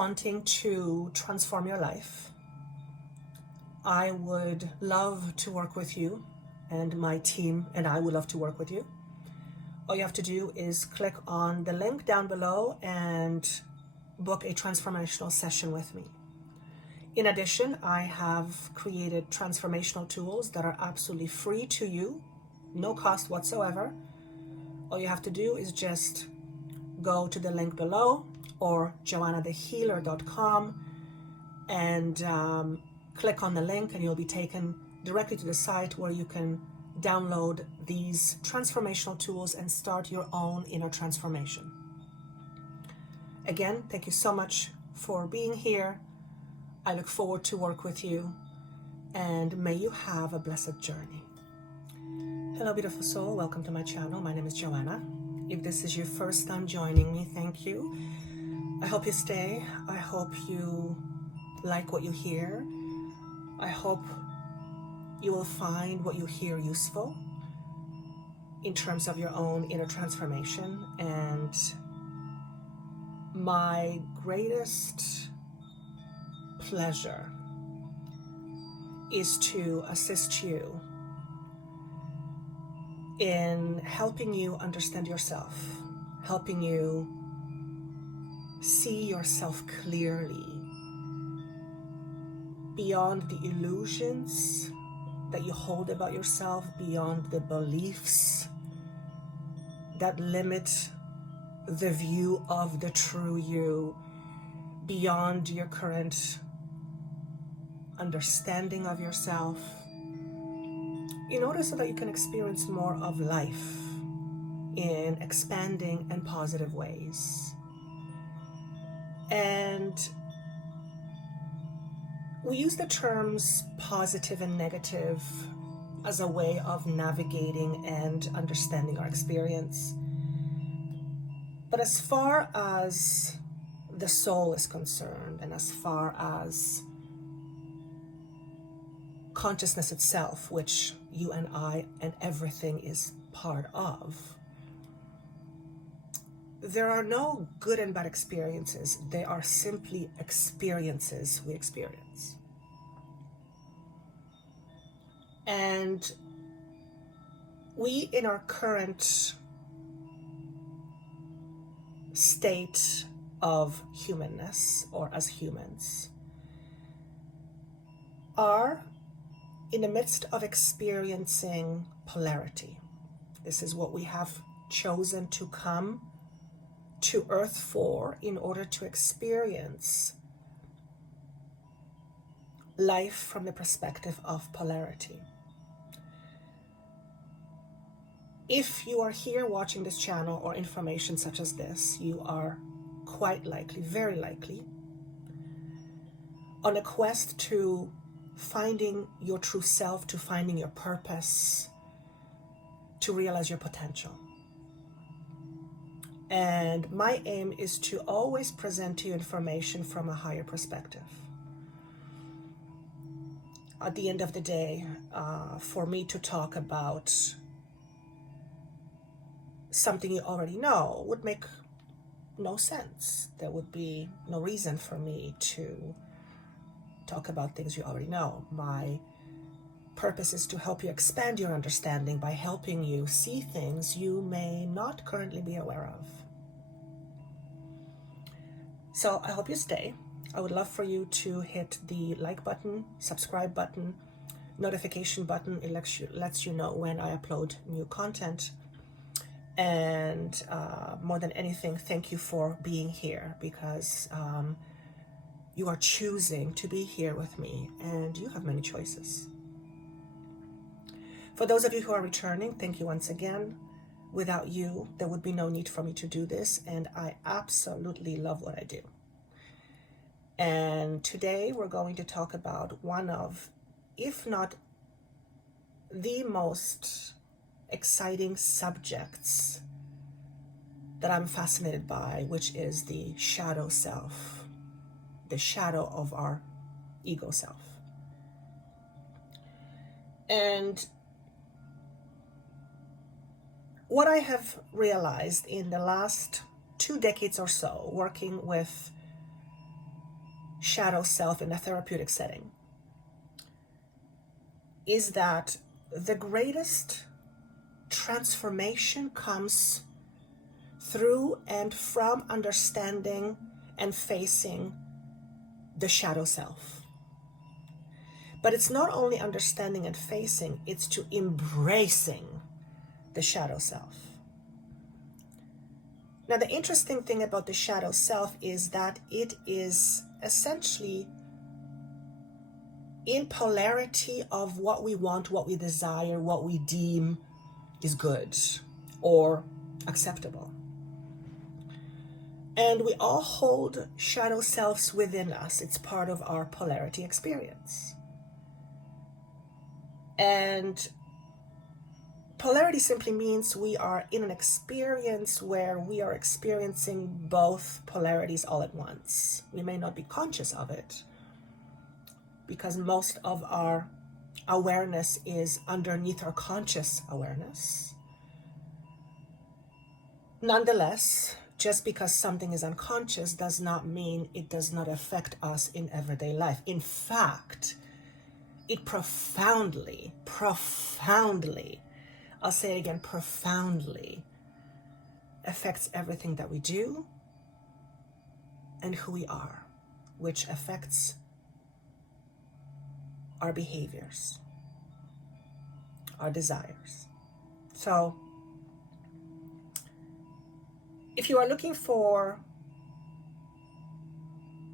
wanting to transform your life, I would love to work with you, and my team and I would love to work with you. All you have to do is click on the link down below and book a transformational session with me. In addition, I have created transformational tools that are absolutely free to you, no cost whatsoever. All you have to do is just go to the link below or joannathehealer.com and click on the link, and you'll be taken directly to the site where you can download these transformational tools and start your own inner transformation. Again, thank you so much for being here. I look forward to work with you, and may you have a blessed journey. Hello, beautiful soul. Welcome to my channel. My name is Joanna. If this is your first time joining me, thank you. I hope you stay. I hope you like what you hear. I hope you will find what you hear useful in terms of your own inner transformation. And my greatest pleasure is to assist you in helping you understand yourself, helping you see yourself clearly beyond the illusions that you hold about yourself, beyond the beliefs that limit the view of the true you, beyond your current understanding of yourself, in order so that you can experience more of life in expanding and positive ways. And we use the terms positive and negative as a way of navigating and understanding our experience. But as far as the soul is concerned, and as far as consciousness itself, which you and I and everything is part of, there are no good and bad experiences. They are simply experiences we experience. And we, in our current state of humanness, or as humans, are in the midst of experiencing polarity. This is what we have chosen to come to Earth for, in order to experience life from the perspective of polarity. If you are here watching this channel or information such as this, you are quite likely, very likely, on a quest to finding your true self, to finding your purpose, to realize your potential. And my aim is to always present to you information from a higher perspective. At the end of the day, for me to talk about something you already know would make no sense. There would be no reason for me to talk about things you already know. My purpose is to help you expand your understanding by helping you see things you may not currently be aware of. So I hope you stay. I would love for you to hit the like button, subscribe button, notification button. It lets you know when I upload new content. And more than anything, thank you for being here, because you are choosing to be here with me, and you have many choices. For those of you who are returning, thank you once again. Without you, there would be no need for me to do this, and I absolutely love what I do. And today we're going to talk about one of, if not the most exciting subjects that I'm fascinated by, which is the shadow self, the shadow of our ego self. And what I have realized in the last 2 decades or so, working with shadow self in a therapeutic setting is that the greatest transformation comes through and from understanding and facing the shadow self. But it's not only understanding and facing, it's to embracing the shadow self. Now, the interesting thing about the shadow self is that it is essentially in polarity of what we want, what we desire, what we deem is good or acceptable. And we all hold shadow selves within us. It's part of our polarity experience. And polarity simply means we are in an experience where we are experiencing both polarities all at once. We may not be conscious of it because most of our awareness is underneath our conscious awareness. Nonetheless, just because something is unconscious does not mean it does not affect us in everyday life. In fact, it profoundly, I'll say it again, profoundly affects everything that we do and who we are, which affects our behaviors, our desires. So, if you are looking for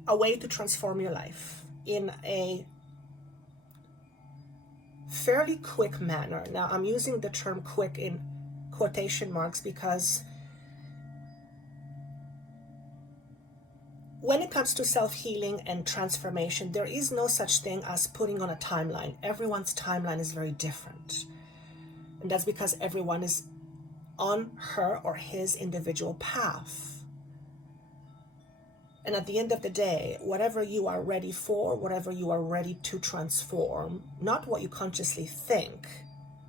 a way to transform your life in a fairly quick manner, now I'm using the term quick in quotation marks because when it comes to self-healing and transformation, there is no such thing as putting on a timeline. Everyone's timeline is very different. And that's because everyone is on her or his individual path. And at the end of the day, whatever you are ready for, whatever you are ready to transform, not what you consciously think,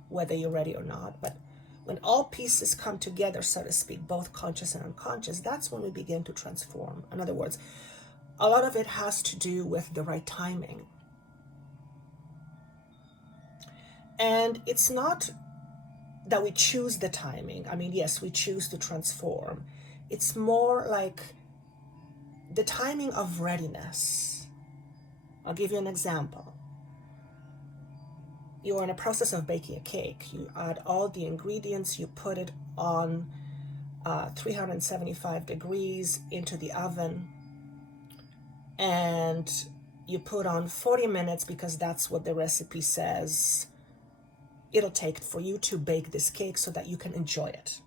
whether you're ready or not, but when all pieces come together, so to speak, both conscious and unconscious, that's when we begin to transform. In other words, a lot of it has to do with the right timing. And it's not that we choose the timing. I mean, yes, we choose to transform. It's more like the timing of readiness. I'll give you an example. You're in a process of baking a cake. You add all the ingredients, you put it on 375 degrees into the oven, and you put on 40 minutes because that's what the recipe says it'll take for you to bake this cake so that you can enjoy it.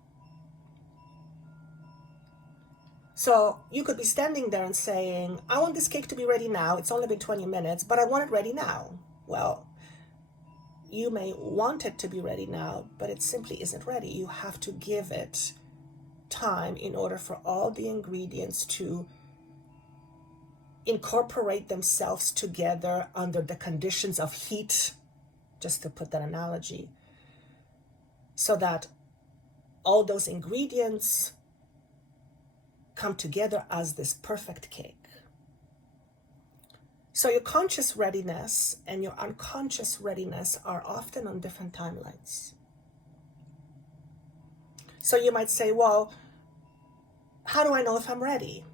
So you could be standing there and saying, I want this cake to be ready now. It's only been 20 minutes, but I want it ready now. Well, you may want it to be ready now, but it simply isn't ready. You have to give it time in order for all the ingredients to incorporate themselves together under the conditions of heat, just to put that analogy, so that all those ingredients come together as this perfect cake. So your conscious readiness and your unconscious readiness are often on different timelines. So you might say, well, how do I know if I'm ready?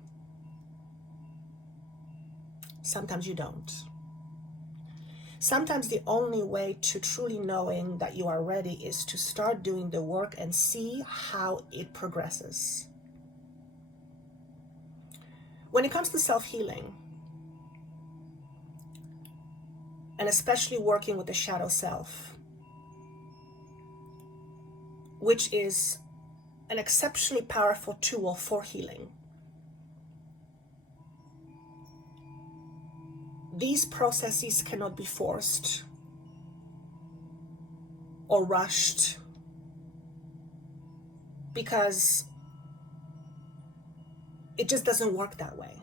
Sometimes you don't. Sometimes the only way to truly knowing that you are ready is to start doing the work and see how it progresses. When it comes to self-healing, and especially working with the shadow self, which is an exceptionally powerful tool for healing, these processes cannot be forced or rushed because it just doesn't work that way.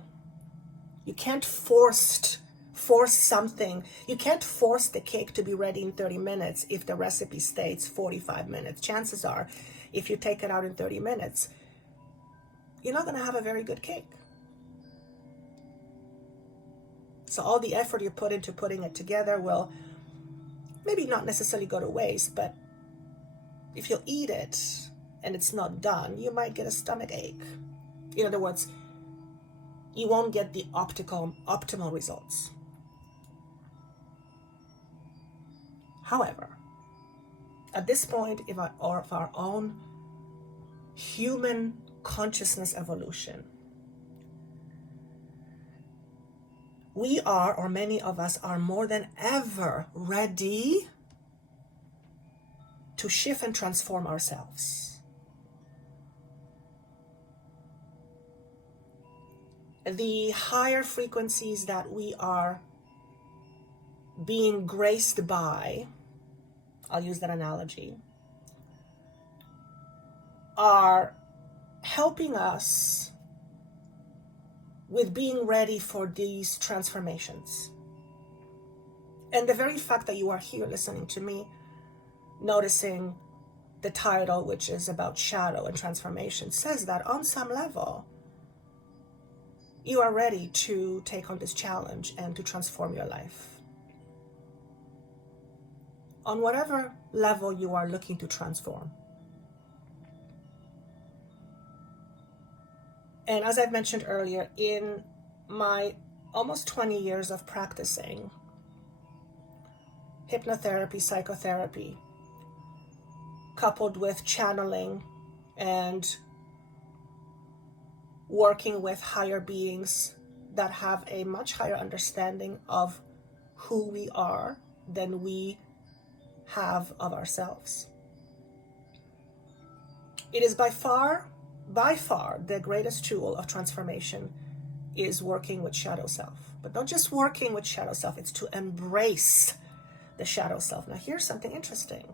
You can't force something. You can't force the cake to be ready in 30 minutes if the recipe states 45 minutes. Chances are, if you take it out in 30 minutes, you're not going to have a very good cake. So all the effort you put into putting it together will maybe not necessarily go to waste, but if you eat it and it's not done, you might get a stomach ache. In other words, you won't get the optimal results. However, at this point of our own human consciousness evolution, we are, or many of us are, more than ever ready to shift and transform ourselves. The higher frequencies that we are being graced by, I'll use that analogy, are helping us with being ready for these transformations. And the very fact that you are here listening to me, noticing the title, which is about shadow and transformation, says that on some level, you are ready to take on this challenge and to transform your life. On whatever level you are looking to transform. And as I've mentioned earlier, in my almost 20 years of practicing hypnotherapy, psychotherapy, coupled with channeling and working with higher beings that have a much higher understanding of who we are than we have of ourselves. It is by far, the greatest tool of transformation is working with shadow self. But not just working with shadow self, it's to embrace the shadow self. Now here's something interesting.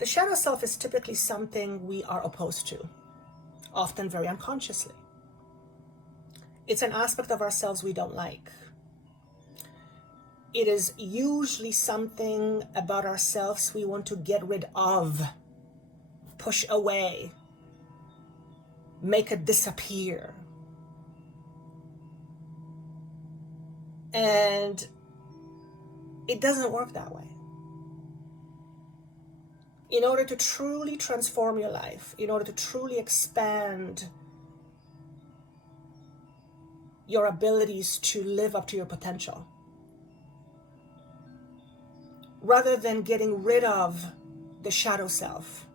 The shadow self is typically something we are opposed to, often very unconsciously. It's an aspect of ourselves we don't like. It is usually something about ourselves we want to get rid of, push away, make it disappear. And it doesn't work that way. In order to truly transform your life, in order to truly expand your abilities to live up to your potential, rather than getting rid of the shadow self,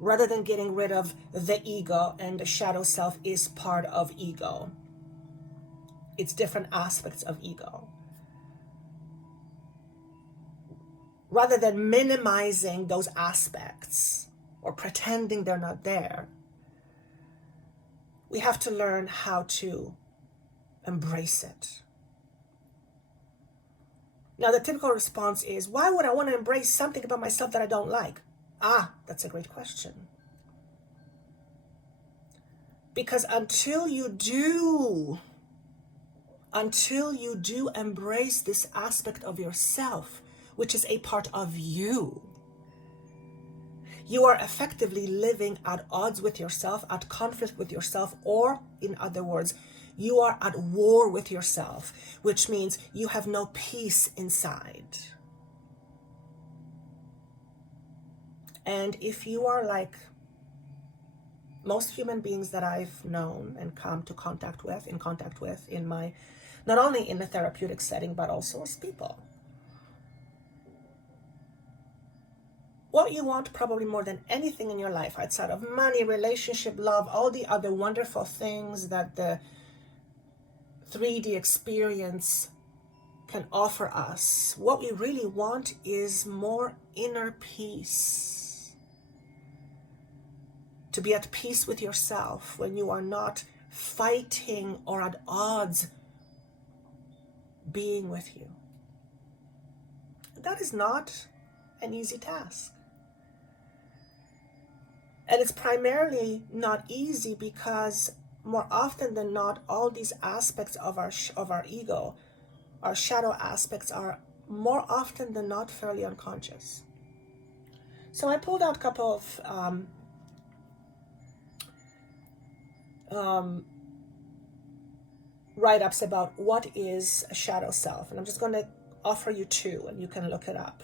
rather than getting rid of the ego, and the shadow self is part of ego. It's different aspects of ego. Rather than minimizing those aspects or pretending they're not there, we have to learn how to embrace it. Now, the typical response is, why would I want to embrace something about myself that I don't like? That's a great question. Because until you do embrace this aspect of yourself, which is a part of you, you are effectively living at odds with yourself, at conflict with yourself, or in other words, you are at war with yourself, which means you have no peace inside. And if you are like most human beings that I've known and come to in contact with in my, not only in the therapeutic setting, but also as people, what you want probably more than anything in your life, outside of money, relationship, love, all the other wonderful things that the 3D experience can offer us, what we really want is more inner peace. To be at peace with yourself when you are not fighting or at odds being with you. That is not an easy task. And it's primarily not easy because more often than not, all these aspects of our ego, our shadow aspects, are more often than not fairly unconscious. So I pulled out a couple of write-ups about what is a shadow self, and I'm just going to offer you two and you can look it up.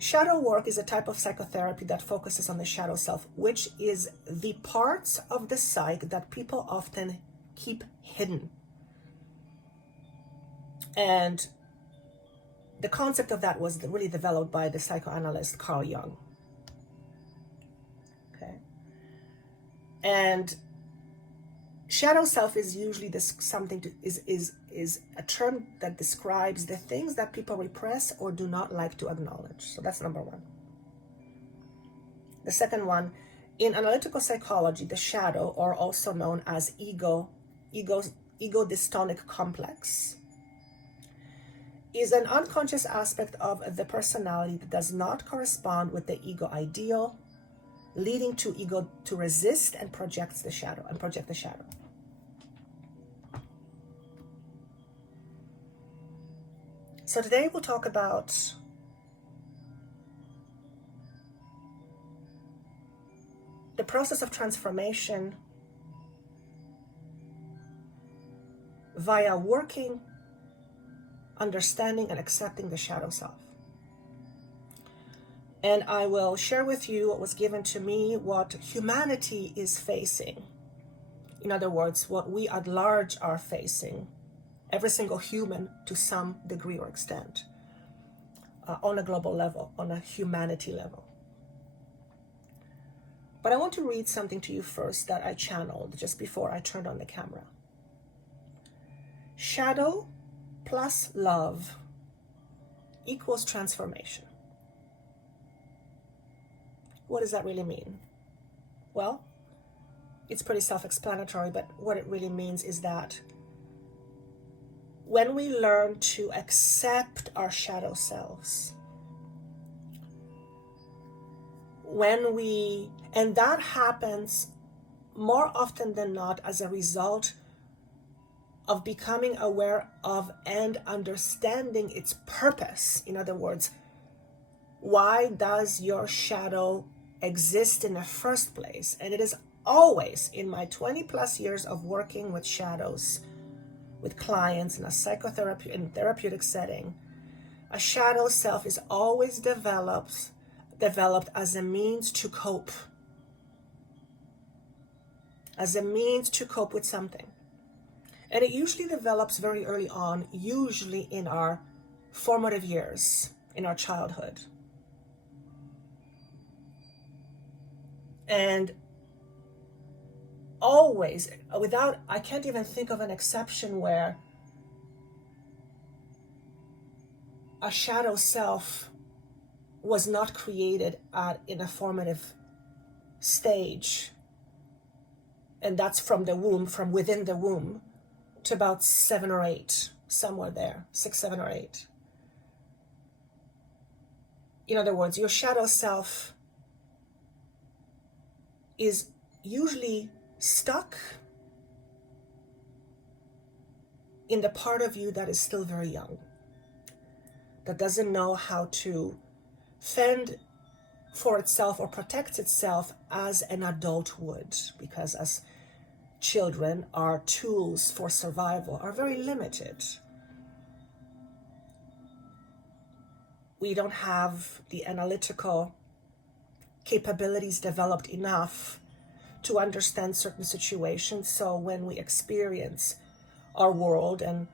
Shadow work is a type of psychotherapy that focuses on the shadow self, which is the parts of the psyche that people often keep hidden. And the concept of that was really developed by the psychoanalyst Carl Jung. Okay. And shadow self is usually is a term that describes the things that people repress or do not like to acknowledge. So that's number one. The second one, in analytical psychology, the shadow, or also known as ego dystonic complex, is an unconscious aspect of the personality that does not correspond with the ego ideal, leading to ego to resist and project the shadow. So today we'll talk about the process of transformation via working, understanding, and accepting the shadow self. And I will share with you what was given to me, what humanity is facing. In other words, what we at large are facing, every single human to some degree or extent, on a global level, on a humanity level. But I want to read something to you first that I channeled just before I turned on the camera. Shadow plus love equals transformation. What does that really mean? Well, it's pretty self-explanatory, but what it really means is that when we learn to accept our shadow selves, and that happens more often than not as a result of becoming aware of and understanding its purpose. In other words, why does your shadow exist in the first place? And it is always, in my 20 plus years of working with shadows, with clients in a psychotherapy and therapeutic setting, a shadow self is always developed as a means to cope, with something. And it usually develops very early on, usually in our formative years, in our childhood. And always, I can't even think of an exception where a shadow self was not created in a formative stage. And that's from the womb, from within the womb, to about 7 or 8, somewhere there, 6, 7, or 8. In other words, your shadow self is usually stuck in the part of you that is still very young, that doesn't know how to fend for itself or protect itself as an adult would, because as children, our tools for survival are very limited. We don't have the analytical capabilities developed enough to understand certain situations. So when we experience our world and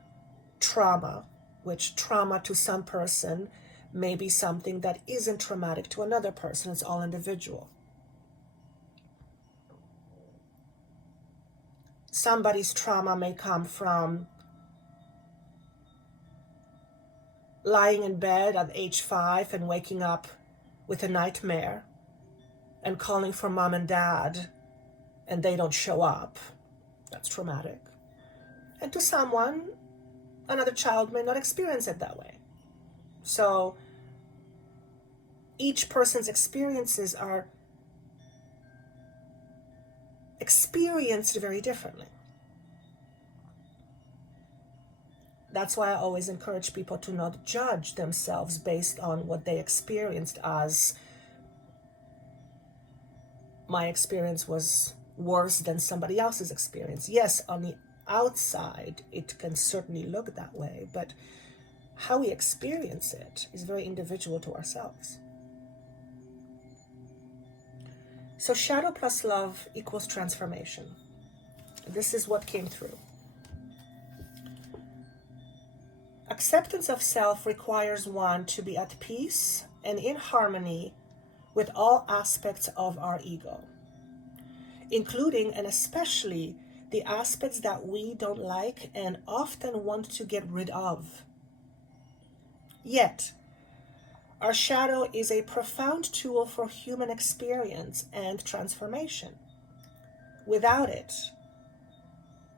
trauma, which trauma to some person may be something that isn't traumatic to another person, it's all individual. Somebody's trauma may come from lying in bed at age 5 and waking up with a nightmare and calling for mom and dad and they don't show up. That's traumatic. And to someone, another child may not experience it that way. So each person's experiences are experienced very differently. That's why I always encourage people to not judge themselves based on what they experienced as my experience was worse than somebody else's experience. Yes, on the outside, it can certainly look that way, but how we experience it is very individual to ourselves. So shadow plus love equals transformation. This is what came through. Acceptance of self requires one to be at peace and in harmony with all aspects of our ego, including and especially the aspects that we don't like and often want to get rid of. Yet, our shadow is a profound tool for human experience and transformation. Without it,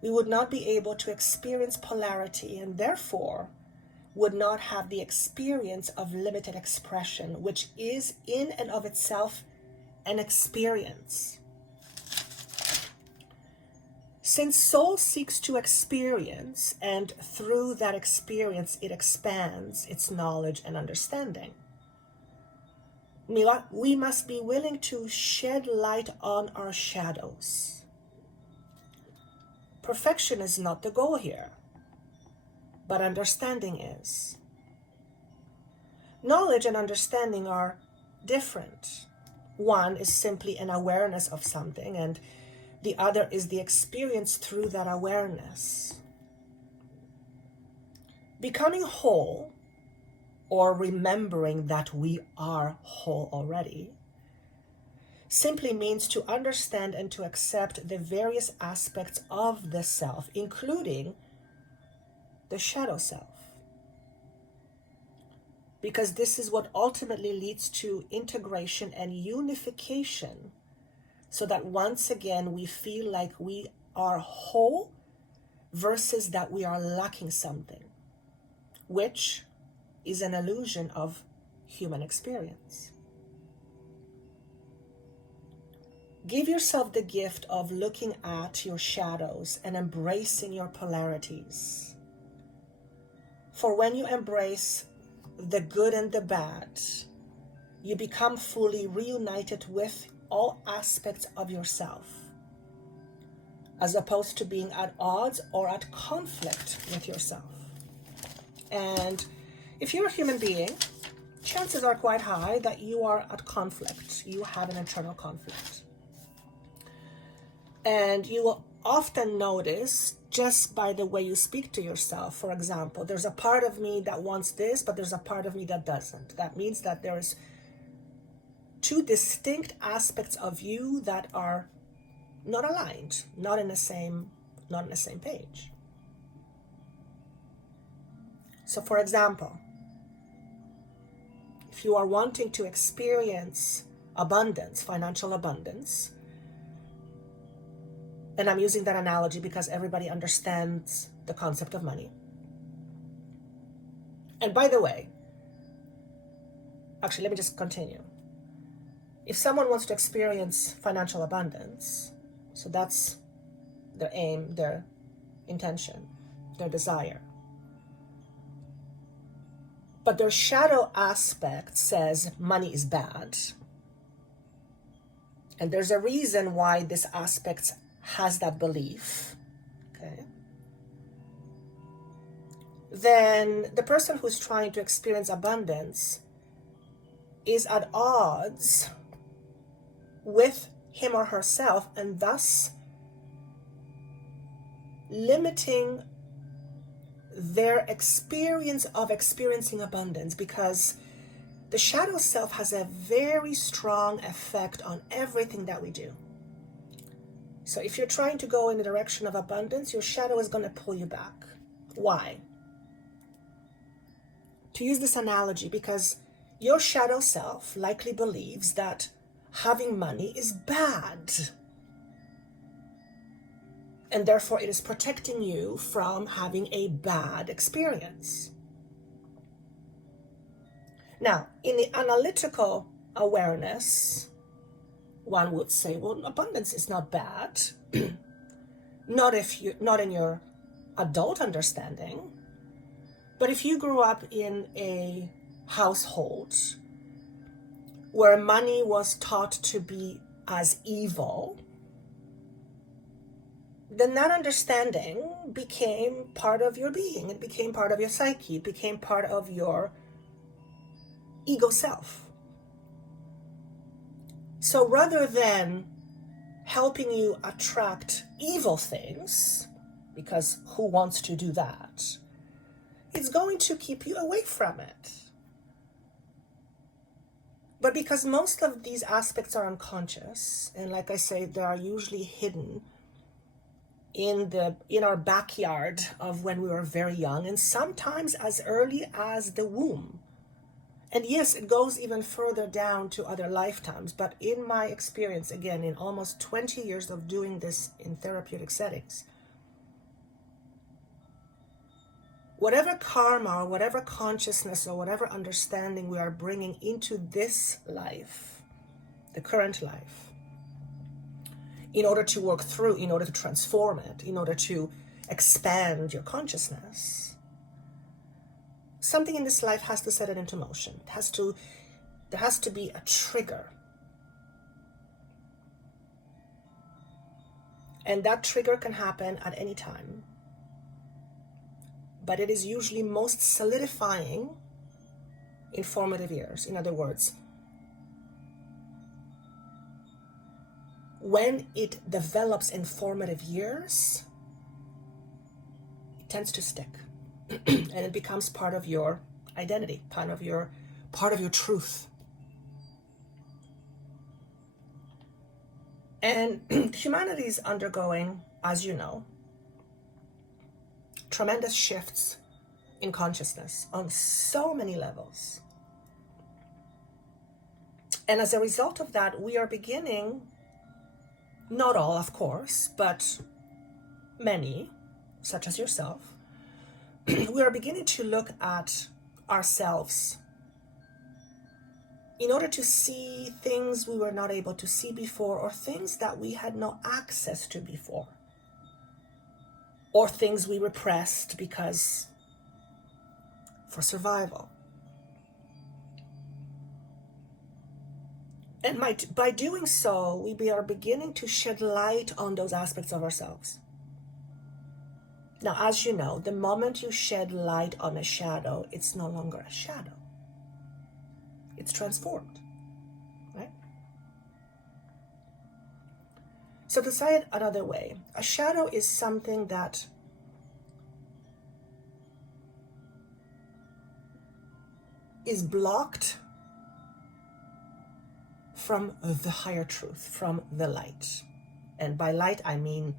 we would not be able to experience polarity and therefore would not have the experience of limited expression, which is in and of itself an experience. Since soul seeks to experience, and through that experience it expands its knowledge and understanding, we must be willing to shed light on our shadows. Perfection is not the goal here, but understanding is. Knowledge and understanding are different. One is simply an awareness of something, and the other is the experience through that awareness. Becoming whole, or remembering that we are whole already, simply means to understand and to accept the various aspects of the self, including the shadow self. Because this is what ultimately leads to integration and unification, so that once again we feel like we are whole versus that we are lacking something, which is an illusion of human experience. Give yourself the gift of looking at your shadows and embracing your polarities. For when you embrace the good and the bad, you become fully reunited with all aspects of yourself, as opposed to being at odds or at conflict with yourself. And if you're a human being, chances are quite high that you are at conflict. You have an internal conflict. And you will often notice just by the way you speak to yourself. For example, there's a part of me that wants this, but there's a part of me that doesn't. That means that there's two distinct aspects of you that are not aligned, not in the same page. So for example, if you are wanting to experience abundance, financial abundance, and I'm using that analogy because everybody understands the concept of money. And by the way, actually, let me just continue. If someone wants to experience financial abundance, so that's their aim, their intention, their desire. But their shadow aspect says money is bad. And there's a reason why this aspect has that belief, okay? Then the person who's trying to experience abundance is at odds with him or herself, and thus limiting their experience of experiencing abundance, because the shadow self has a very strong effect on everything that we do. So if you're trying to go in the direction of abundance, your shadow is going to pull you back. Why? To use this analogy, because your shadow self likely believes that having money is bad. And therefore it is protecting you from having a bad experience. Now, in the analytical awareness, one would say, well, abundance is not bad. not in your adult understanding. But if you grew up in a household where money was taught to be as evil, then that understanding became part of your being. It became part of your psyche. It became part of your ego self. So rather than helping you attract evil things, because who wants to do that, it's going to keep you away from it. But because most of these aspects are unconscious, and like I say, they are usually hidden in our backyard of when we were very young, and sometimes as early as the womb. And yes, it goes even further down to other lifetimes, but in my experience, again, in almost 20 years of doing this in therapeutic settings, whatever karma or whatever consciousness or whatever understanding we are bringing into this life, the current life, in order to work through, in order to transform it, in order to expand your consciousness, something in this life has to set it into motion. There has to be a trigger. And that trigger can happen at any time. But it is usually most solidifying in formative years. In other words, when it develops in formative years, it tends to stick. And it becomes part of your identity, part of your truth. And humanity is undergoing, as you know, tremendous shifts in consciousness on so many levels. And as a result of that, we are beginning, not all, of course, but many, such as yourself, we are beginning to look at ourselves in order to see things we were not able to see before, or things that we had no access to before, or things we repressed because for survival. And by doing so, we are beginning to shed light on those aspects of ourselves. Now, as you know, the moment you shed light on a shadow, it's no longer a shadow. It's transformed, right? So to say it another way, a shadow is something that is blocked from the higher truth, from the light. And by light, I mean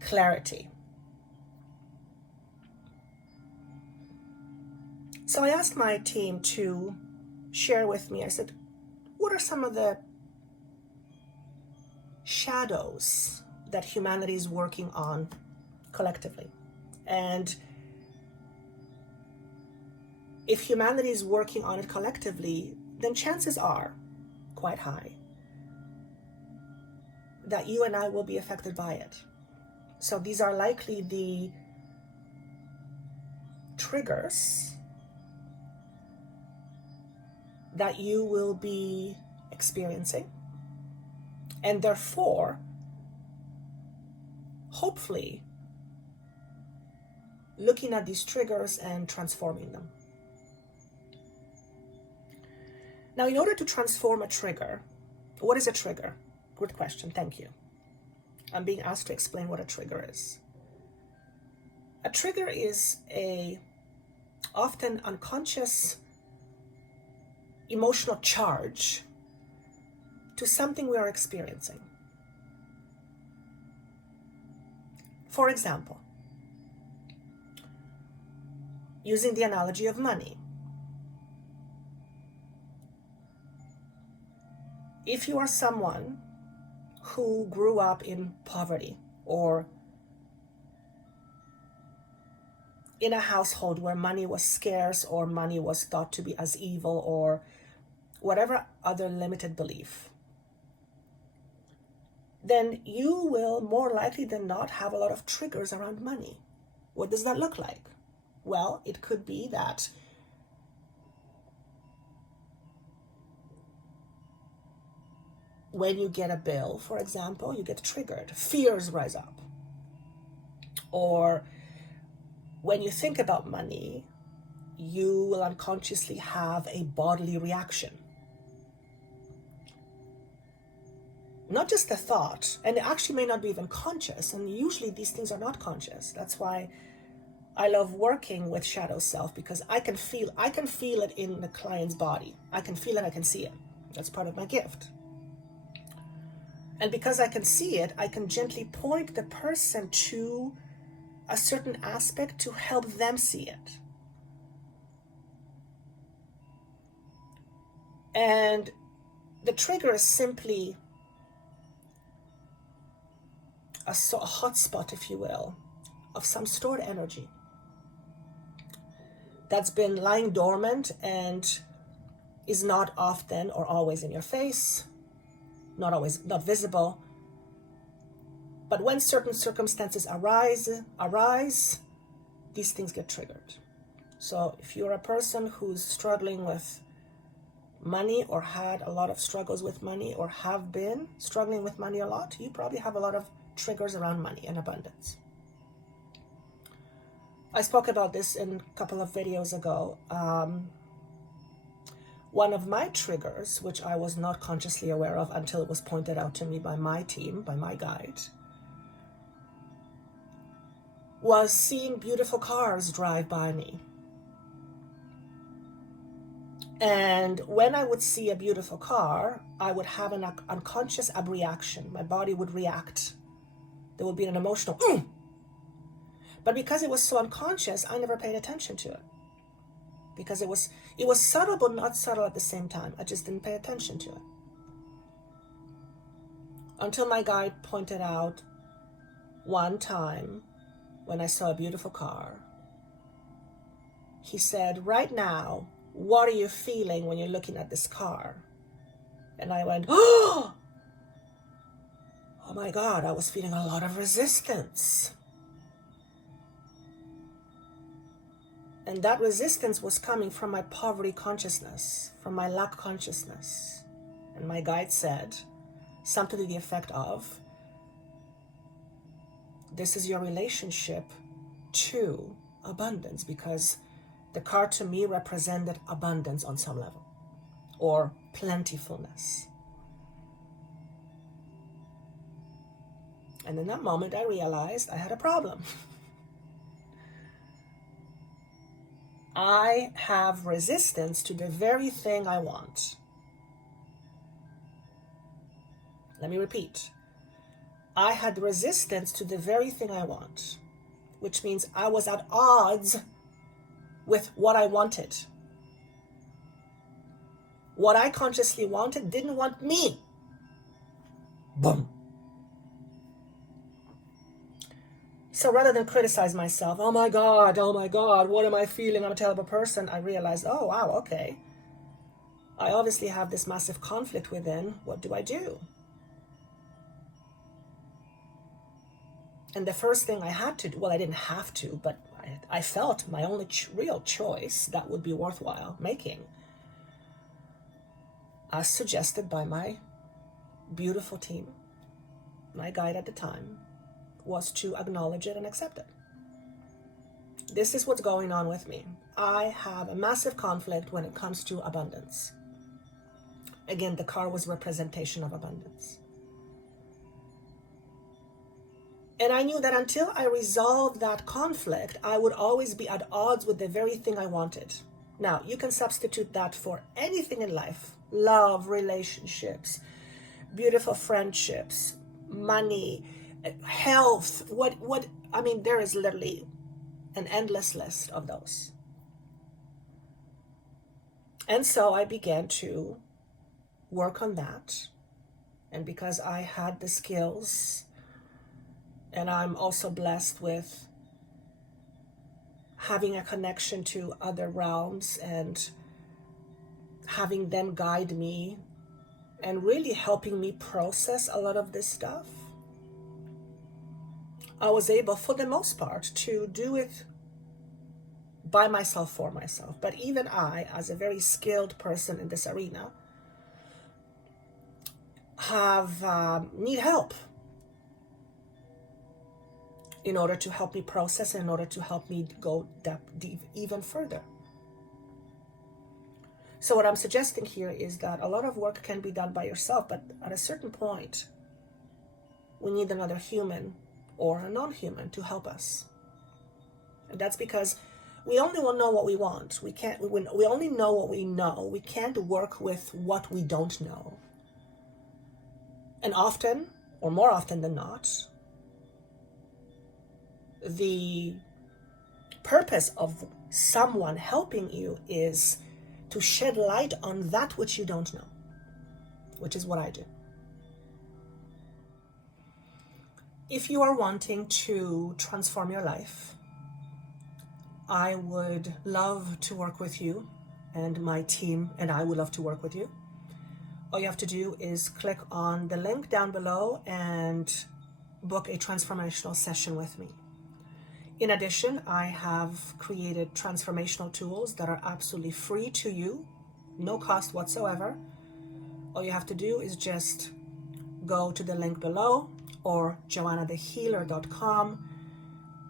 clarity. So I asked my team to share with me, I said, what are some of the shadows that humanity is working on collectively? And if humanity is working on it collectively, then chances are quite high that you and I will be affected by it. So these are likely the triggers that you will be experiencing, and therefore, hopefully, looking at these triggers and transforming them. Now, in order to transform a trigger, what is a trigger? Good question, thank you. I'm being asked to explain what a trigger is. A trigger is a often unconscious emotional charge to something we are experiencing. For example, using the analogy of money. If you are someone who grew up in poverty, or in a household where money was scarce, or money was thought to be as evil, or whatever other limited belief, then you will more likely than not have a lot of triggers around money. What does that look like? Well, it could be that when you get a bill, for example, you get triggered. Fears rise up. Or when you think about money, you will unconsciously have a bodily reaction. Not just a thought, and it actually may not be even conscious, and usually these things are not conscious. That's why I love working with shadow self, because I can feel it in the client's body. I can feel it, I can see it. That's part of my gift. And because I can see it, I can gently point the person to a certain aspect to help them see it. And the trigger is simply a hot spot, if you will, of some stored energy that's been lying dormant and is not often or always in your face, not visible. But when certain circumstances arise, these things get triggered. So if you're a person who's struggling with money, or had a lot of struggles with money, or have been struggling with money a lot, you probably have a lot of triggers around money and abundance. I spoke about this in a couple of videos ago. One of my triggers, which I was not consciously aware of until it was pointed out to me by my team, by my guide, was seeing beautiful cars drive by me. And when I would see a beautiful car, I would have an unconscious abreaction. My body would react. There would be an emotional, But because it was so unconscious, I never paid attention to it. Because it was subtle, but not subtle at the same time. I just didn't pay attention to it. Until my guide pointed out one time when I saw a beautiful car. He said, right now, what are you feeling when you're looking at this car? And I went, oh my God, I was feeling a lot of resistance. And that resistance was coming from my poverty consciousness, from my lack consciousness. And my guide said something to the effect of, this is your relationship to abundance, because the car to me represented abundance on some level, or plentifulness. And in that moment, I realized I had a problem. I have resistance to the very thing I want. Let me repeat. I had resistance to the very thing I want, which means I was at odds with what I wanted. What I consciously wanted didn't want me. Boom. So rather than criticize myself, oh my God, what am I feeling? I'm a terrible person. I realized, oh wow, okay. I obviously have this massive conflict within. What do I do? And the first thing I had to do, well, I didn't have to, but I felt my only real choice that would be worthwhile making, as suggested by my beautiful team, my guide at the time, was to acknowledge it and accept it. This is what's going on with me. I have a massive conflict when it comes to abundance. Again, the car was representation of abundance. And I knew that until I resolved that conflict, I would always be at odds with the very thing I wanted. Now, you can substitute that for anything in life. Love, relationships, beautiful friendships, money, health, there is literally an endless list of those. And so I began to work on that. And because I had the skills, and I'm also blessed with having a connection to other realms and having them guide me and really helping me process a lot of this stuff, I was able, for the most part, to do it by myself, for myself. But even I, as a very skilled person in this arena, need help in order to help me process, in order to help me go deep even further. So what I'm suggesting here is that a lot of work can be done by yourself, but at a certain point, we need another human or a non-human to help us. And that's because we only will know what we want. We only know what we know. We can't work with what we don't know. And often, or more often than not, the purpose of someone helping you is to shed light on that which you don't know, which is what I do. If you are wanting to transform your life, I would love to work with you, and my team and I would love to work with you. All you have to do is click on the link down below and book a transformational session with me. In addition, I have created transformational tools that are absolutely free to you, no cost whatsoever. All you have to do is just go to the link below or joannathehealer.com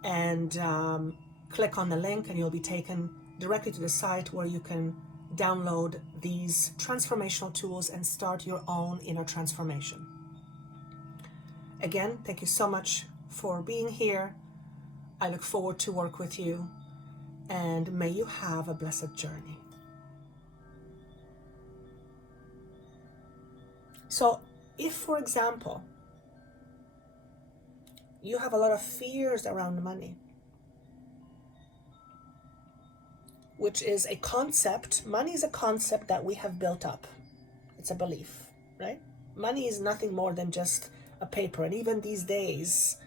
and click on the link, and you'll be taken directly to the site where you can download these transformational tools and start your own inner transformation. Again, thank you so much for being here. I look forward to work with you, and may you have a blessed journey. So if, for example, you have a lot of fears around money, which is a concept, money is a concept that we have built up. It's a belief, right? Money is nothing more than just a paper, and even these days,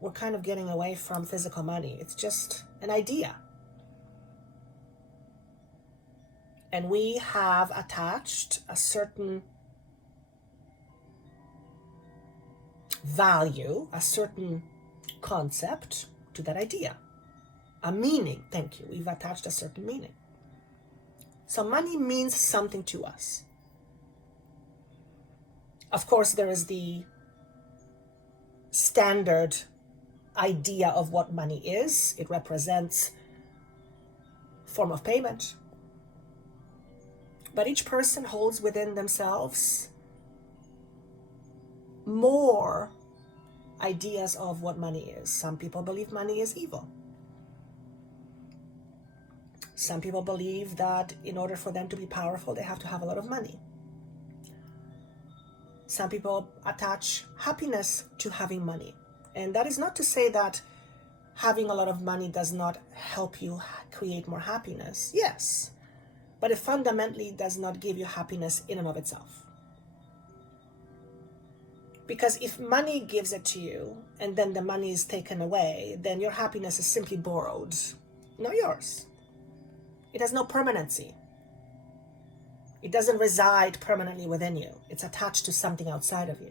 we're kind of getting away from physical money. It's just an idea. And we have attached a certain value, a certain concept to that idea. A meaning, thank you. We've attached a certain meaning. So money means something to us. Of course, there is the standard idea of what money is. It represents form of payment. But each person holds within themselves more ideas of what money is. Some people believe money is evil. Some people believe that in order for them to be powerful, they have to have a lot of money. Some people attach happiness to having money. And that is not to say that having a lot of money does not help you create more happiness. Yes, but it fundamentally does not give you happiness in and of itself. Because if money gives it to you and then the money is taken away, then your happiness is simply borrowed, not yours. It has no permanency. It doesn't reside permanently within you. It's attached to something outside of you.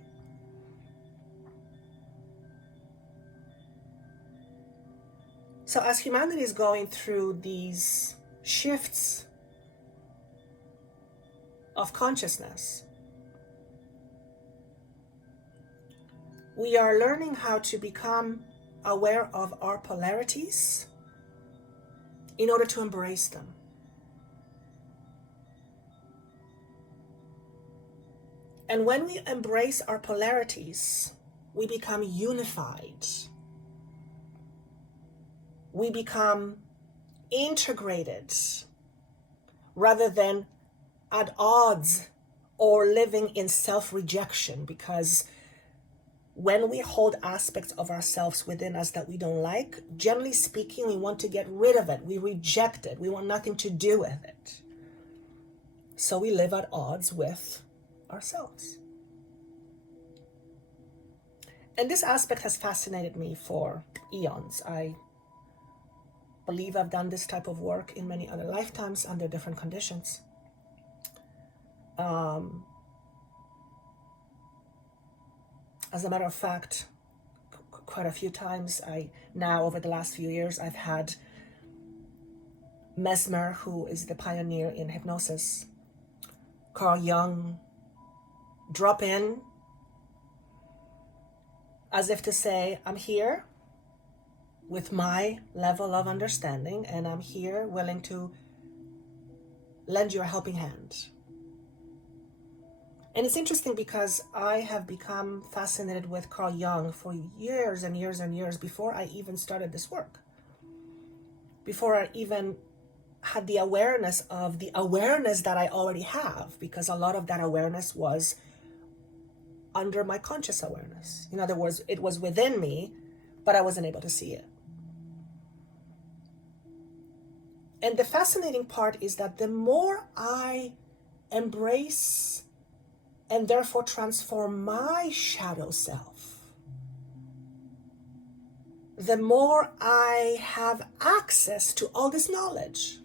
So as humanity is going through these shifts of consciousness, we are learning how to become aware of our polarities in order to embrace them. And when we embrace our polarities, we become unified. We become integrated rather than at odds or living in self-rejection, because when we hold aspects of ourselves within us that we don't like, generally speaking, we want to get rid of it. We reject it. We want nothing to do with it. So we live at odds with ourselves. And this aspect has fascinated me for eons. I believe I've done this type of work in many other lifetimes under different conditions. As a matter of fact, quite a few times, over the last few years, I've had Mesmer, who is the pioneer in hypnosis, Carl Jung, drop in as if to say, I'm here with my level of understanding, and I'm here willing to lend you a helping hand. And it's interesting because I have become fascinated with Carl Jung for years and years and years before I even started this work. Before I even had the awareness of the awareness that I already have, because a lot of that awareness was under my conscious awareness. In other words, it was within me, but I wasn't able to see it. And the fascinating part is that the more I embrace and therefore transform my shadow self, the more I have access to all this knowledge.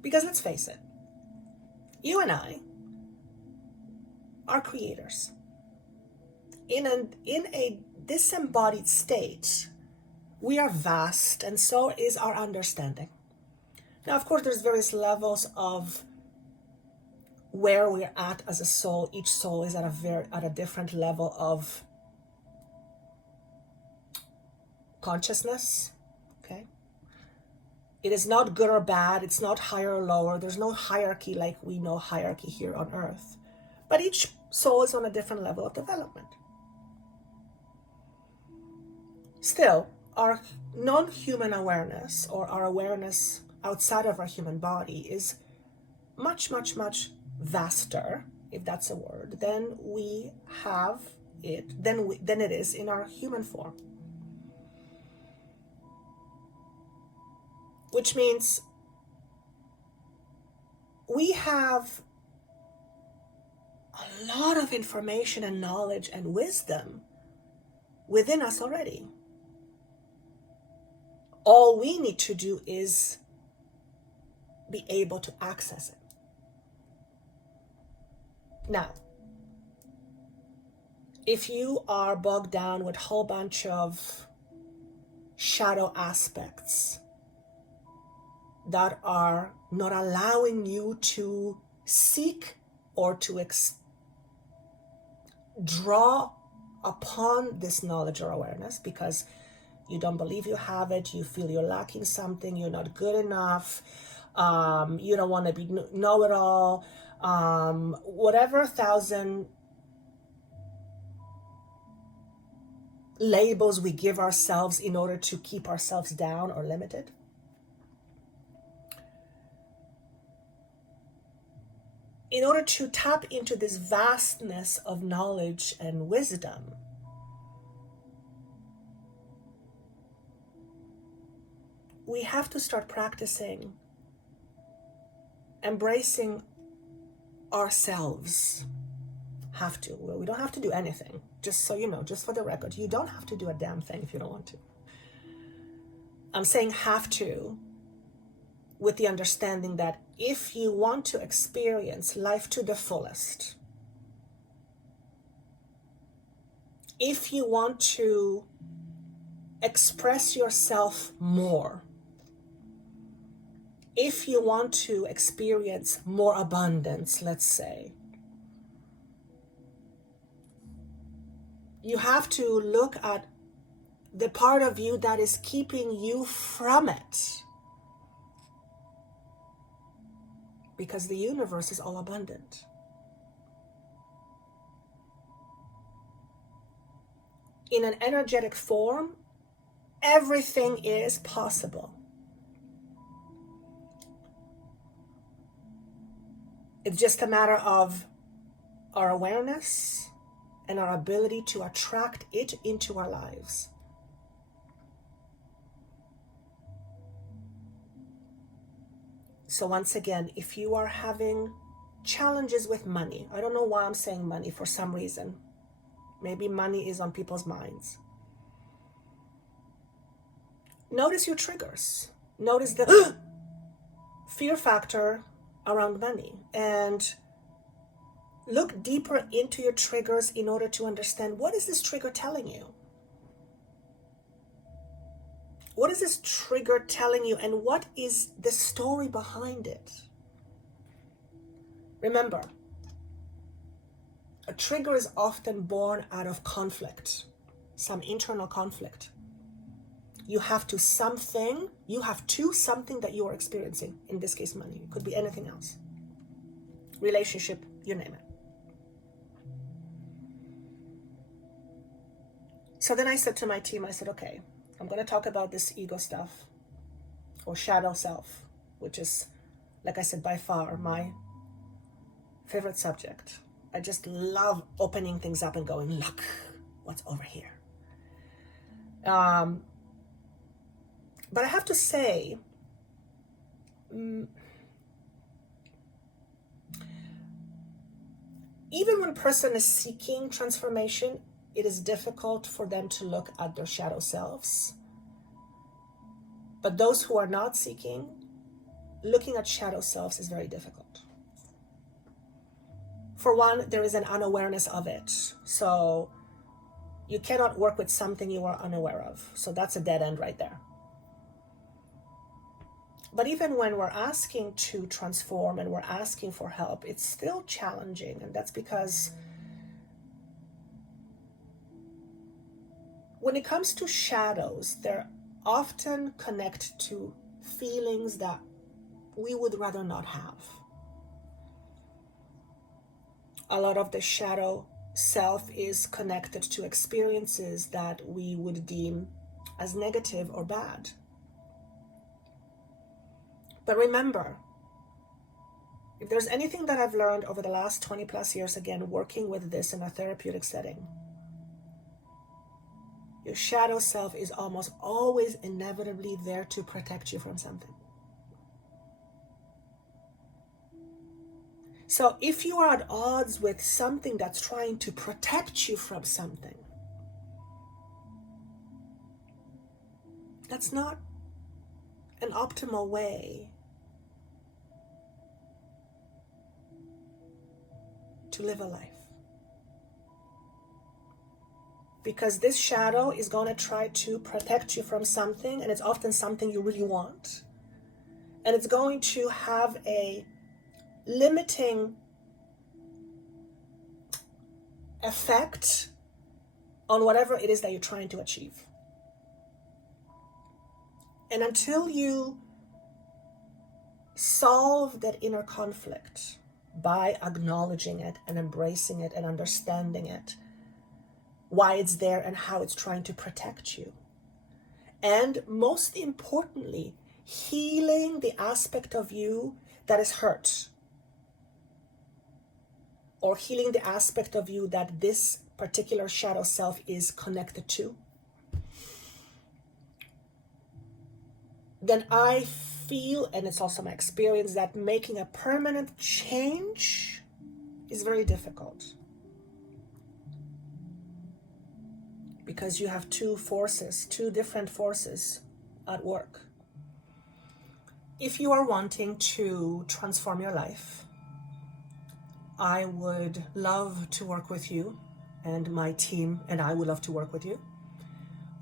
Because let's face it, you and I are creators. In a disembodied state, we are vast, and so is our understanding. Now, of course, there's various levels of where we're at as a soul. Each soul is at a different level of consciousness. Okay, it is not good or bad. It's not higher or lower. There's no hierarchy like we know hierarchy here on Earth. But each soul is on a different level of development. Still, our non-human awareness, or our awareness outside of our human body, is much, much, much vaster, if that's a word, than we have it, than it is in our human form. Which means we have a lot of information and knowledge and wisdom within us already. All we need to do is be able to access it. Now, if you are bogged down with a whole bunch of shadow aspects that are not allowing you to seek or to draw upon this knowledge or awareness, because you don't believe you have it, you feel you're lacking something, you're not good enough, you don't want to be know-it-all, whatever 1,000 labels we give ourselves in order to keep ourselves down or limited. In order to tap into this vastness of knowledge and wisdom, we have to start practicing embracing ourselves. Have to. Well, we don't have to do anything. Just so you know, just for the record, you don't have to do a damn thing if you don't want to. I'm saying have to, with the understanding that if you want to experience life to the fullest, if you want to express yourself more, if you want to experience more abundance, let's say, you have to look at the part of you that is keeping you from it. Because the universe is all abundant. In an energetic form, everything is possible. It's just a matter of our awareness and our ability to attract it into our lives. So once again, if you are having challenges with money, I don't know why I'm saying money for some reason. Maybe money is on people's minds. Notice your triggers. Notice the fear factor around money, and look deeper into your triggers in order to understand, what is this trigger telling you? What is this trigger telling you, and what is the story behind it? Remember, a trigger is often born out of conflict. some internal conflict. You have to something that you are experiencing. In this case, money. It could be anything else. Relationship, you name it. So then I said to my team, I said, okay, I'm going to talk about this ego stuff, or shadow self, which is, like I said, by far my favorite subject. I just love opening things up and going, look, what's over here. But I have to say, even when a person is seeking transformation, it is difficult for them to look at their shadow selves. But those who are not seeking, looking at shadow selves is very difficult. For one, there is an unawareness of it. So you cannot work with something you are unaware of. So that's a dead end right there. But even when we're asking to transform and we're asking for help, it's still challenging. And that's because when it comes to shadows, they're often connected to feelings that we would rather not have. A lot of the shadow self is connected to experiences that we would deem as negative or bad. But remember, if there's anything that I've learned over the last 20 plus years, again, working with this in a therapeutic setting, your shadow self is almost always inevitably there to protect you from something. So if you are at odds with something that's trying to protect you from something, that's not an optimal way to live a life. Because this shadow is going to try to protect you from something, and it's often something you really want. And it's going to have a limiting effect on whatever it is that you're trying to achieve. And until you solve that inner conflict by acknowledging it and embracing it and understanding it, why it's there and how it's trying to protect you, and most importantly, healing the aspect of you that is hurt, or healing the aspect of you that this particular shadow self is connected to, then I feel, and it's also my experience, that making a permanent change is very difficult. Because you have two different forces at work. If you are wanting to transform your life, I would love to work with you, and my team and I would love to work with you.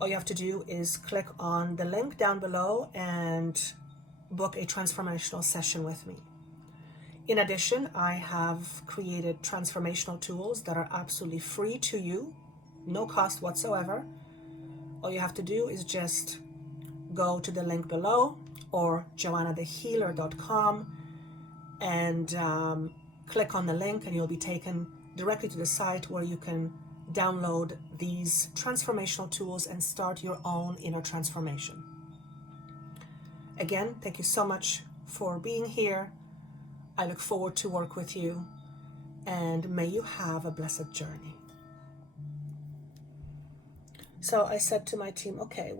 All you have to do is click on the link down below and book a transformational session with me. In addition, I have created transformational tools that are absolutely free to you, no cost whatsoever. All you have to do is just go to the link below or joannathehealer.com and click on the link, and you'll be taken directly to the site where you can download these transformational tools and start your own inner transformation. Again, thank you so much for being here. I look forward to work with you, and may you have a blessed journey. So I said to my team, okay,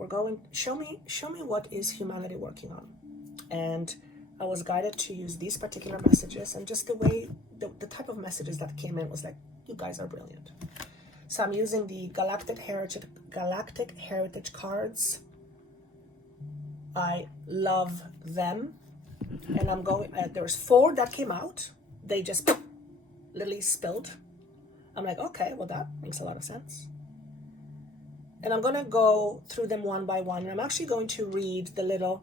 show me what is humanity working on. And I was guided to use these particular messages, and just the way, the type of messages that came in was like, you guys are brilliant. So I'm using the Galactic Heritage cards. I love them. And I'm going, there's 4 that came out. They just literally spilled. I'm like, okay, well, that makes a lot of sense. And I'm going to go through them one by one. And I'm actually going to read the little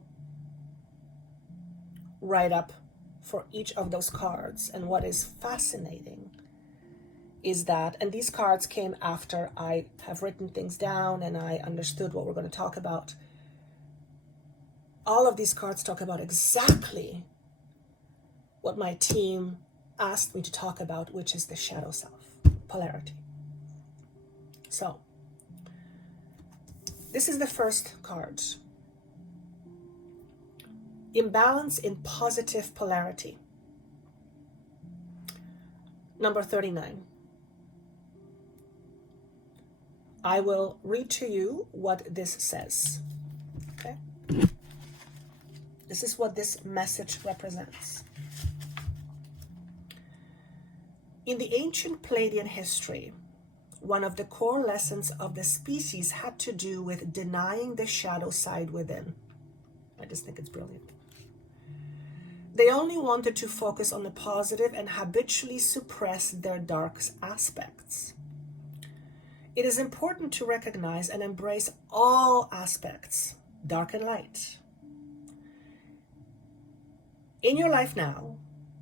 write-up for each of those cards. And what is fascinating is that, and these cards came after I have written things down and I understood what we're going to talk about. All of these cards talk about exactly what my team asked me to talk about, which is the shadow self, polarity. So, this is the first card. Imbalance in positive polarity. Number 39. I will read to you what this says. Okay? This is what this message represents. In the ancient Palladian history, one of the core lessons of the species had to do with denying the shadow side within. I just think it's brilliant. They only wanted to focus on the positive and habitually suppress their dark aspects. It is important to recognize and embrace all aspects, dark and light. In your life now,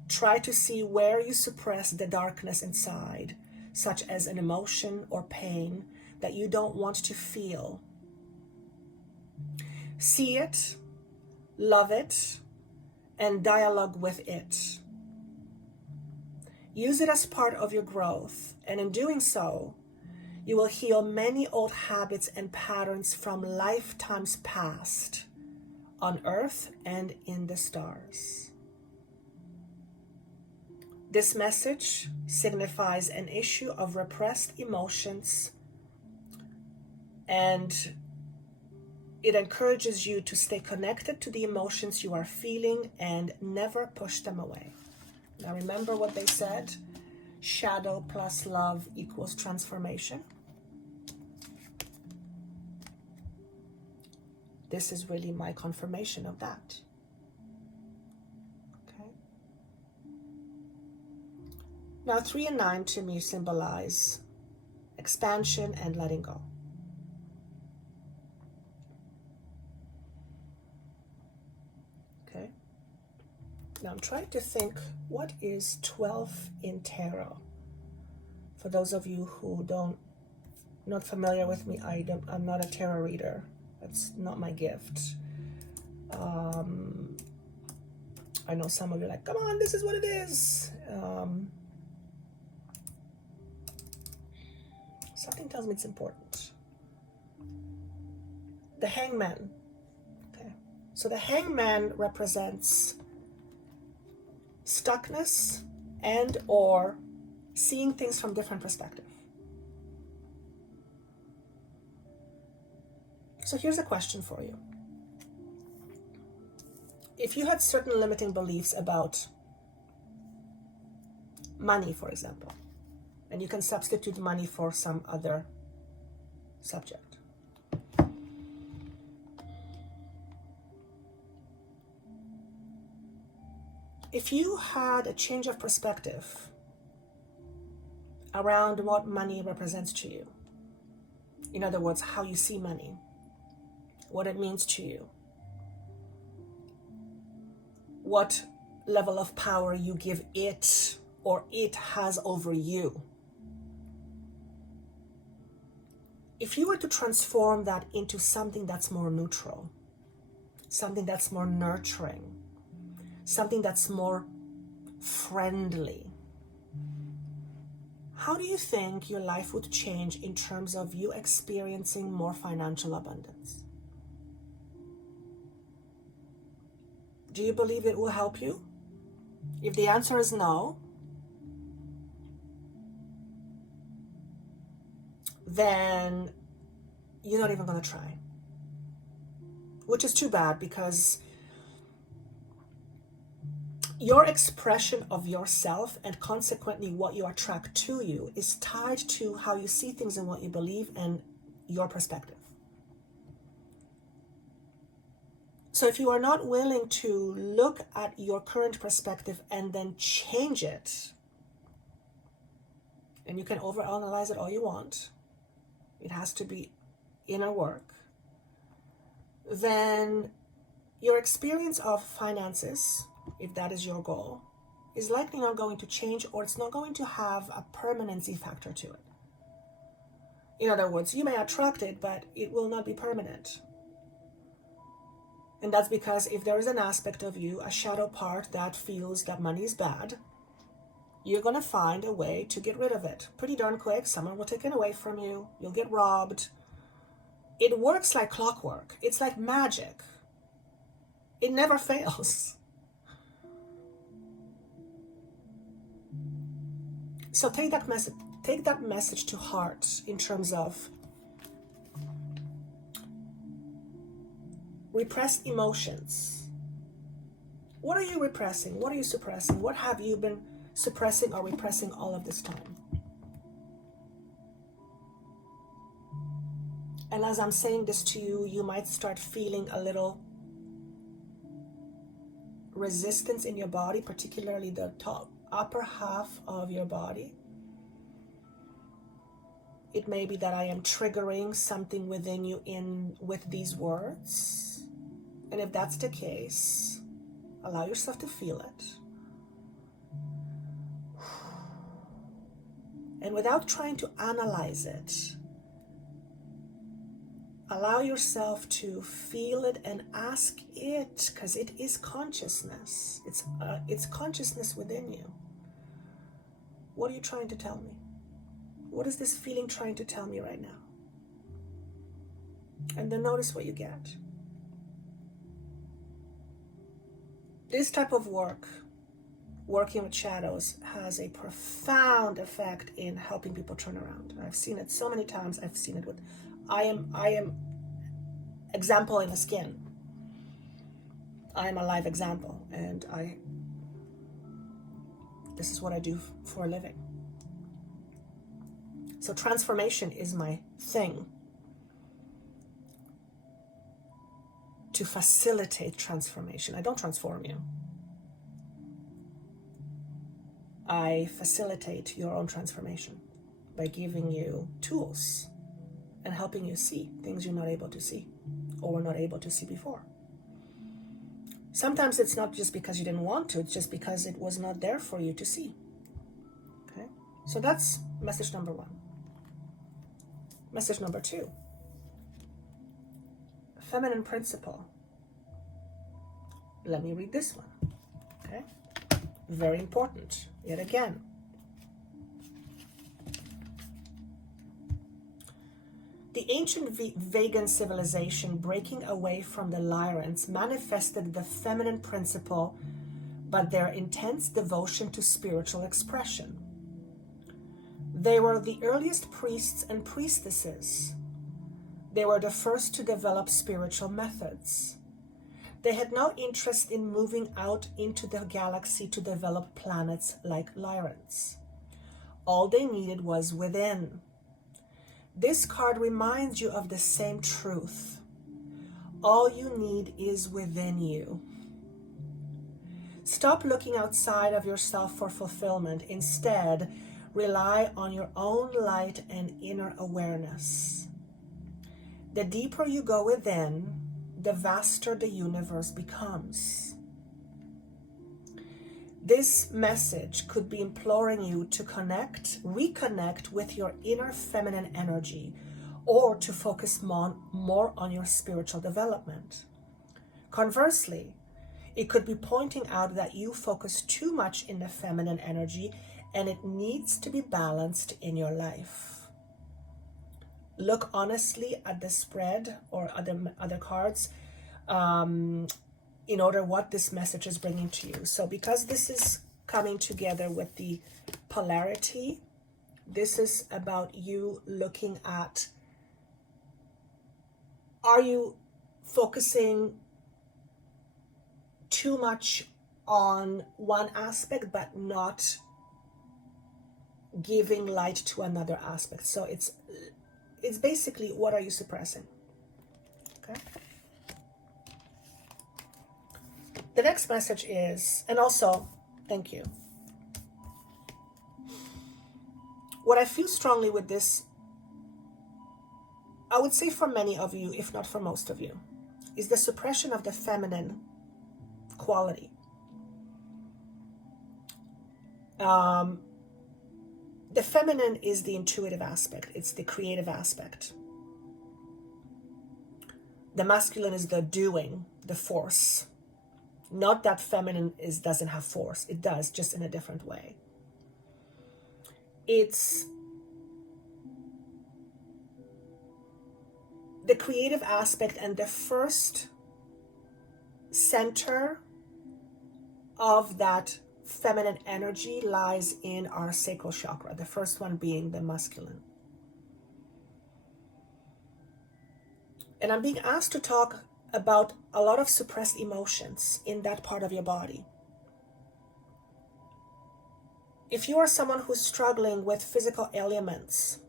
try to see where you suppress the darkness inside, such as an emotion or pain that you don't want to feel. See it, love it, and dialogue with it. Use it as part of your growth, and in doing so, you will heal many old habits and patterns from lifetimes past, on earth and in the stars. This message signifies an issue of repressed emotions, and it encourages you to stay connected to the emotions you are feeling and never push them away. Now remember what they said, shadow plus love equals transformation. This is really my confirmation of that. Okay. Now 3 and 9 to me symbolize expansion and letting go. Okay. Now I'm trying to think, what is 12 in tarot? For those of you who not familiar with me, I'm not a tarot reader. That's not my gift. I know some of you are like, come on, this is what it is. Something tells me it's important. The Hangman. Okay. So the Hangman represents stuckness and or seeing things from different perspective. So here's a question for you. If you had certain limiting beliefs about money, for example, and you can substitute money for some other subject. If you had a change of perspective around what money represents to you, in other words, how you see money, what it means to you, what level of power you give it or it has over you. If you were to transform that into something that's more neutral, something that's more nurturing, something that's more friendly, how do you think your life would change in terms of you experiencing more financial abundance? Do you believe it will help you? If the answer is no, then you're not even going to try. Which is too bad, because your expression of yourself and consequently what you attract to you is tied to how you see things and what you believe and your perspective. So if you are not willing to look at your current perspective and then change it, and you can overanalyze it all you want, it has to be inner work, then your experience of finances, if that is your goal, is likely not going to change, or it's not going to have a permanency factor to it. In other words, you may attract it, but it will not be permanent. And that's because if there is an aspect of you, a shadow part that feels that money is bad, you're going to find a way to get rid of it pretty darn quick. Someone will take it away from you. You'll get robbed. It works like clockwork. It's like magic. It never fails. So take that message to heart in terms of repressed emotions. What are you repressing? What are you suppressing? What have you been suppressing or repressing all of this time? And as I'm saying this to you, you might start feeling a little resistance in your body, particularly the upper half of your body. It may be that I am triggering something within you with these words. And if that's the case, allow yourself to feel it. And without trying to analyze it, allow yourself to feel it and ask it, because it is consciousness. It's consciousness within you. What are you trying to tell me? What is this feeling trying to tell me right now? And then notice what you get. This type of work, working with shadows, has a profound effect in helping people turn around. I've seen it so many times. I've seen it with, I am example in the skin. I am a live example, and this is what I do for a living. So transformation is my thing. To facilitate transformation. I don't transform you. I facilitate your own transformation by giving you tools and helping you see things you're not able to see or were not able to see before. Sometimes it's not just because you didn't want to, it's just because it was not there for you to see. Okay? So that's message number 1. Message number 2. Feminine principle. Let me read this one. Okay? Very important, yet again. The ancient Vegan civilization, breaking away from the Lyrants, manifested the feminine principle by their intense devotion to spiritual expression. They were the earliest priests and priestesses. They were the first to develop spiritual methods. They had no interest in moving out into the galaxy to develop planets like Lyrants. All they needed was within. This card reminds you of the same truth. All you need is within you. Stop looking outside of yourself for fulfillment. Instead, rely on your own light and inner awareness. The deeper you go within, the vaster the universe becomes. This message could be imploring you to reconnect with your inner feminine energy, or to focus more on your spiritual development. Conversely, it could be pointing out that you focus too much in the feminine energy and it needs to be balanced in your life. Look honestly at the spread or other cards in order what this message is bringing to you. So because this is coming together with the polarity, this is about you looking at, are you focusing too much on one aspect but not giving light to another aspect? So it's basically, what are you suppressing? Okay. The next message is, and also, thank you. What I feel strongly with this, I would say for many of you, if not for most of you, is the suppression of the feminine quality. The feminine is the intuitive aspect. It's the creative aspect. The masculine is the doing, the force. Not that feminine doesn't have force. It does, just in a different way. It's the creative aspect, and the first center of that feminine energy lies in our sacral chakra, the first one being the masculine. And I'm being asked to talk about a lot of suppressed emotions in that part of your body. If you are someone who's struggling with physical ailments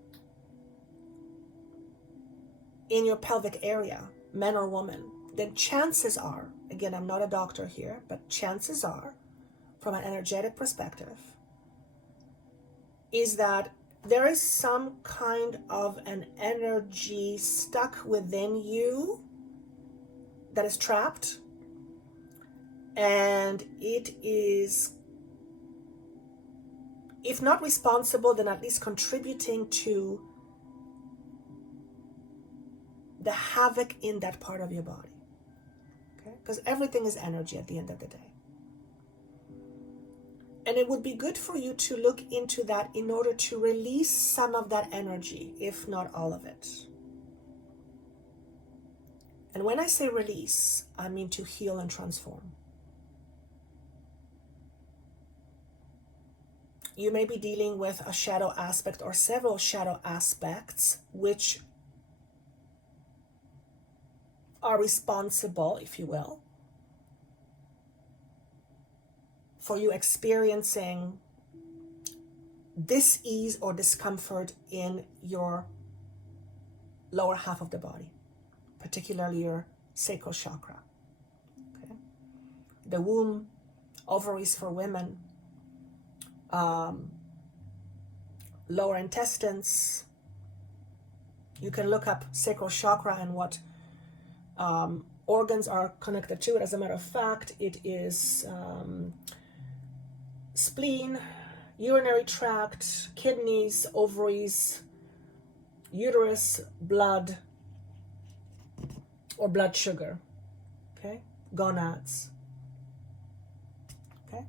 in your pelvic area, man or woman, then chances are, again, I'm not a doctor here, but chances are, from an energetic perspective, is that there is some kind of an energy stuck within you that is trapped, and it is, if not responsible, then at least contributing to the havoc in that part of your body. Okay? Because everything is energy at the end of the day. And it would be good for you to look into that in order to release some of that energy, if not all of it. And when I say release, I mean to heal and transform. You may be dealing with a shadow aspect or several shadow aspects which are responsible, if you will, for you experiencing dis-ease or discomfort in your lower half of the body, particularly your sacral chakra. Okay? The womb, ovaries for women, lower intestines. You can look up sacral chakra and what organs are connected to it. As a matter of fact, it is spleen, urinary tract, kidneys, ovaries, uterus, blood, or blood sugar, okay? Gonads, okay?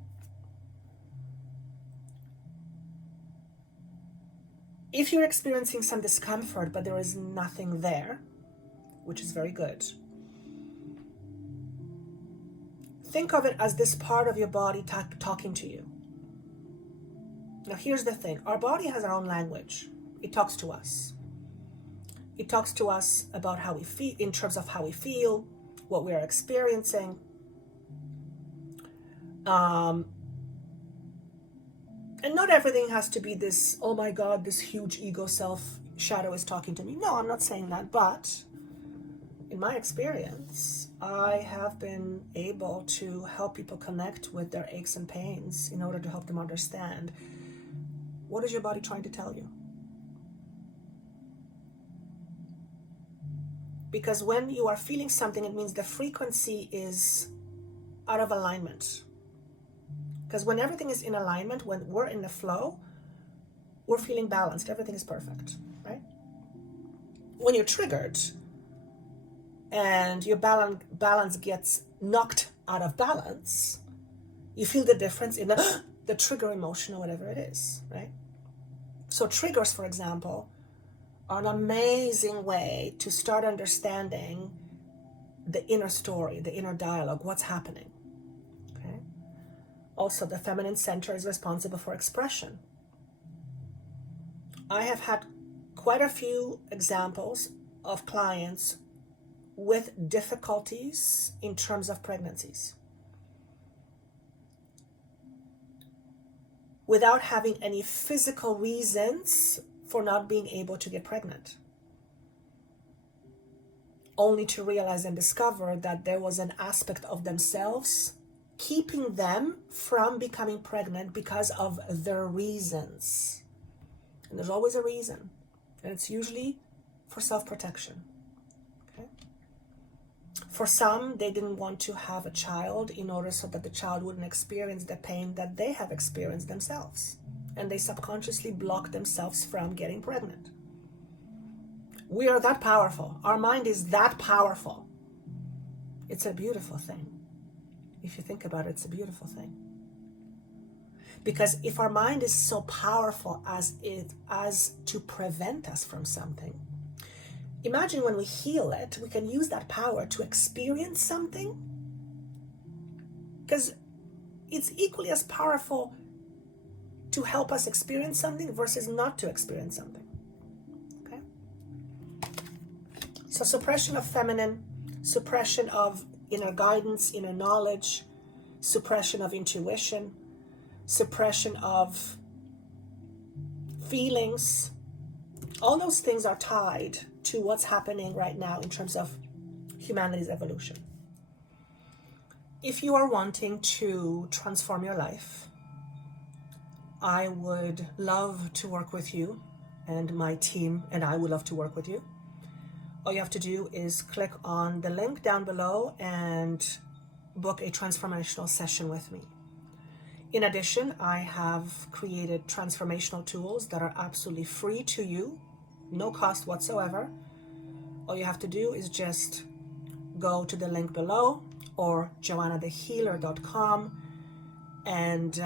If you're experiencing some discomfort, but there is nothing there, which is very good, think of it as this part of your body talking to you. Now, here's the thing. Our body has our own language. It talks to us. It talks to us about how we feel, in terms of how we feel, what we are experiencing. And not everything has to be this, oh my God, this huge ego self shadow is talking to me. No, I'm not saying that. But in my experience, I have been able to help people connect with their aches and pains in order to help them understand, what is your body trying to tell you? Because when you are feeling something, it means the frequency is out of alignment. Because when everything is in alignment, when we're in the flow, we're feeling balanced. Everything is perfect, right? When you're triggered and your balance gets knocked out of balance, you feel the difference in the trigger emotion or whatever it is, right? So triggers, for example, are an amazing way to start understanding the inner story, the inner dialogue, what's happening. Okay. Also, the feminine center is responsible for expression. I have had quite a few examples of clients with difficulties in terms of pregnancies, without having any physical reasons for not being able to get pregnant, only to realize and discover that there was an aspect of themselves keeping them from becoming pregnant because of their reasons. And there's always a reason, and it's usually for self-protection. Okay? For some, they didn't want to have a child in order so that the child wouldn't experience the pain that they have experienced themselves. And they subconsciously block themselves from getting pregnant. We are that powerful. Our mind is that powerful. It's a beautiful thing. If you think about it, it's a beautiful thing. Because if our mind is so powerful as to prevent us from something, imagine when we heal it, we can use that power to experience something. Because it's equally as powerful to help us experience something versus not to experience something. Okay? So suppression of feminine, suppression of inner guidance, inner knowledge, suppression of intuition, suppression of feelings, all those things are tied to what's happening right now in terms of humanity's evolution. If you are wanting to transform your life, I would love to work with you, and my team and I would love to work with you. All you have to do is click on the link down below and book a transformational session with me. In addition, I have created transformational tools that are absolutely free to you, no cost whatsoever. All you have to do is just go to the link below or joannathehealer.com and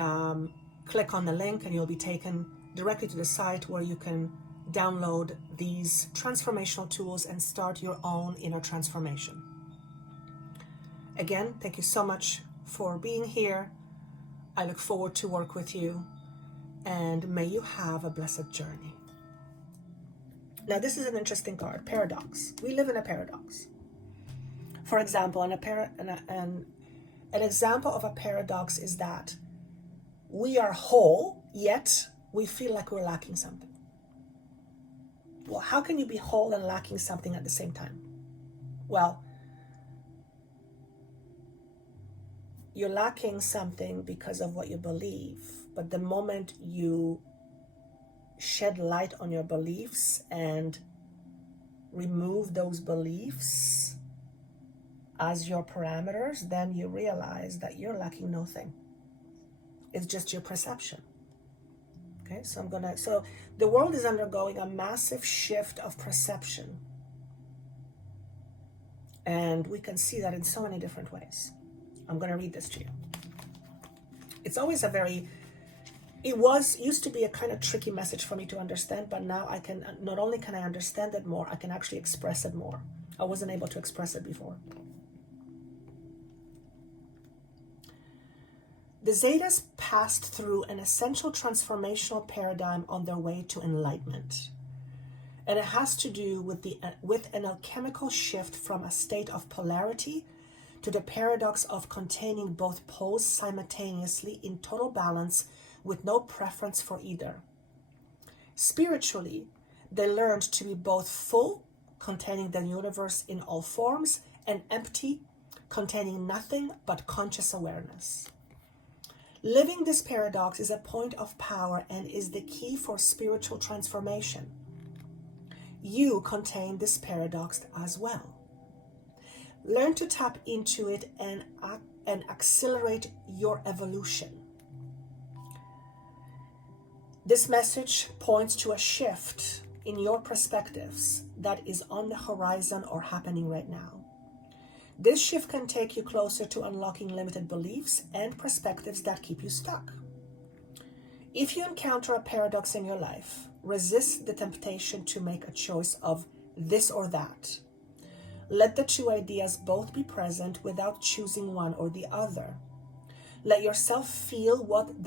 click on the link, and you'll be taken directly to the site where you can download these transformational tools and start your own inner transformation. Again, thank you so much for being here. I look forward to work with you, and may you have a blessed journey. Now, this is an interesting card, paradox. We live in a paradox. For example, an example of a paradox is that we are whole, yet we feel like we're lacking something. Well, how can you be whole and lacking something at the same time? Well, you're lacking something because of what you believe, but the moment you shed light on your beliefs and remove those beliefs as your parameters, then you realize that you're lacking nothing. It's just your perception. Okay, so the world is undergoing a massive shift of perception. And we can see that in so many different ways. I'm going to read this to you. It's always used to be a kind of tricky message for me to understand, but now I can, not only can I understand it more, I can actually express it more. I wasn't able to express it before. The Zetas passed through an essential transformational paradigm on their way to enlightenment. And it has to do with an alchemical shift from a state of polarity to the paradox of containing both poles simultaneously in total balance with no preference for either. Spiritually, they learned to be both full, containing the universe in all forms, and empty, containing nothing but conscious awareness. Living this paradox is a point of power and is the key for spiritual transformation. You contain this paradox as well. Learn to tap into it and accelerate your evolution. This message points to a shift in your perspectives that is on the horizon or happening right now. This shift can take you closer to unlocking limited beliefs and perspectives that keep you stuck. If you encounter a paradox in your life, resist the temptation to make a choice of this or that. Let the two ideas both be present without choosing one or the other. Let yourself feel what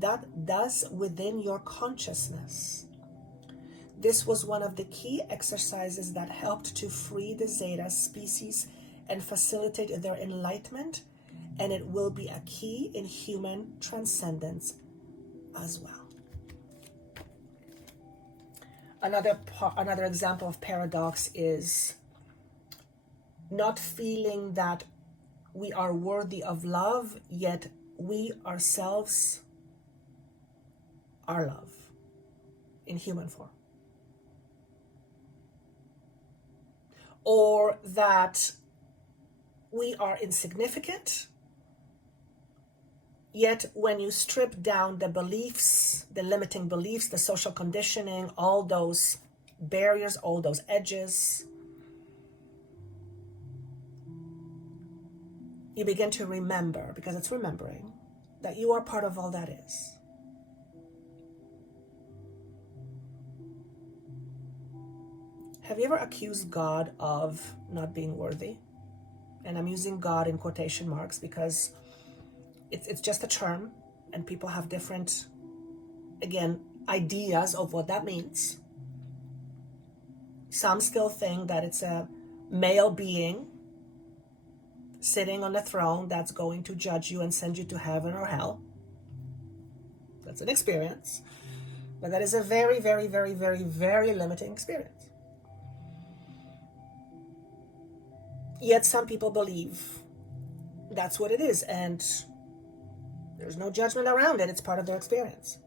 that does within your consciousness. This was one of the key exercises that helped to free the Zeta species and facilitate their enlightenment, and it will be a key in human transcendence as well. Another example of paradox is not feeling that we are worthy of love, yet we ourselves are love in human form. or that we are insignificant. Yet when you strip down the beliefs, the limiting beliefs, the social conditioning, all those barriers, all those edges, you begin to remember, because it's remembering, that you are part of all that is. Have you ever accused God of not being worthy? And I'm using God in quotation marks because it's just a term, and people have different, again, ideas of what that means. Some still think that it's a male being sitting on a throne that's going to judge you and send you to heaven or hell. That's an experience, but that is a very, very, very, very, very limiting experience. Yet some people believe that's what it is, and there's no judgment around it. It's part of their experience.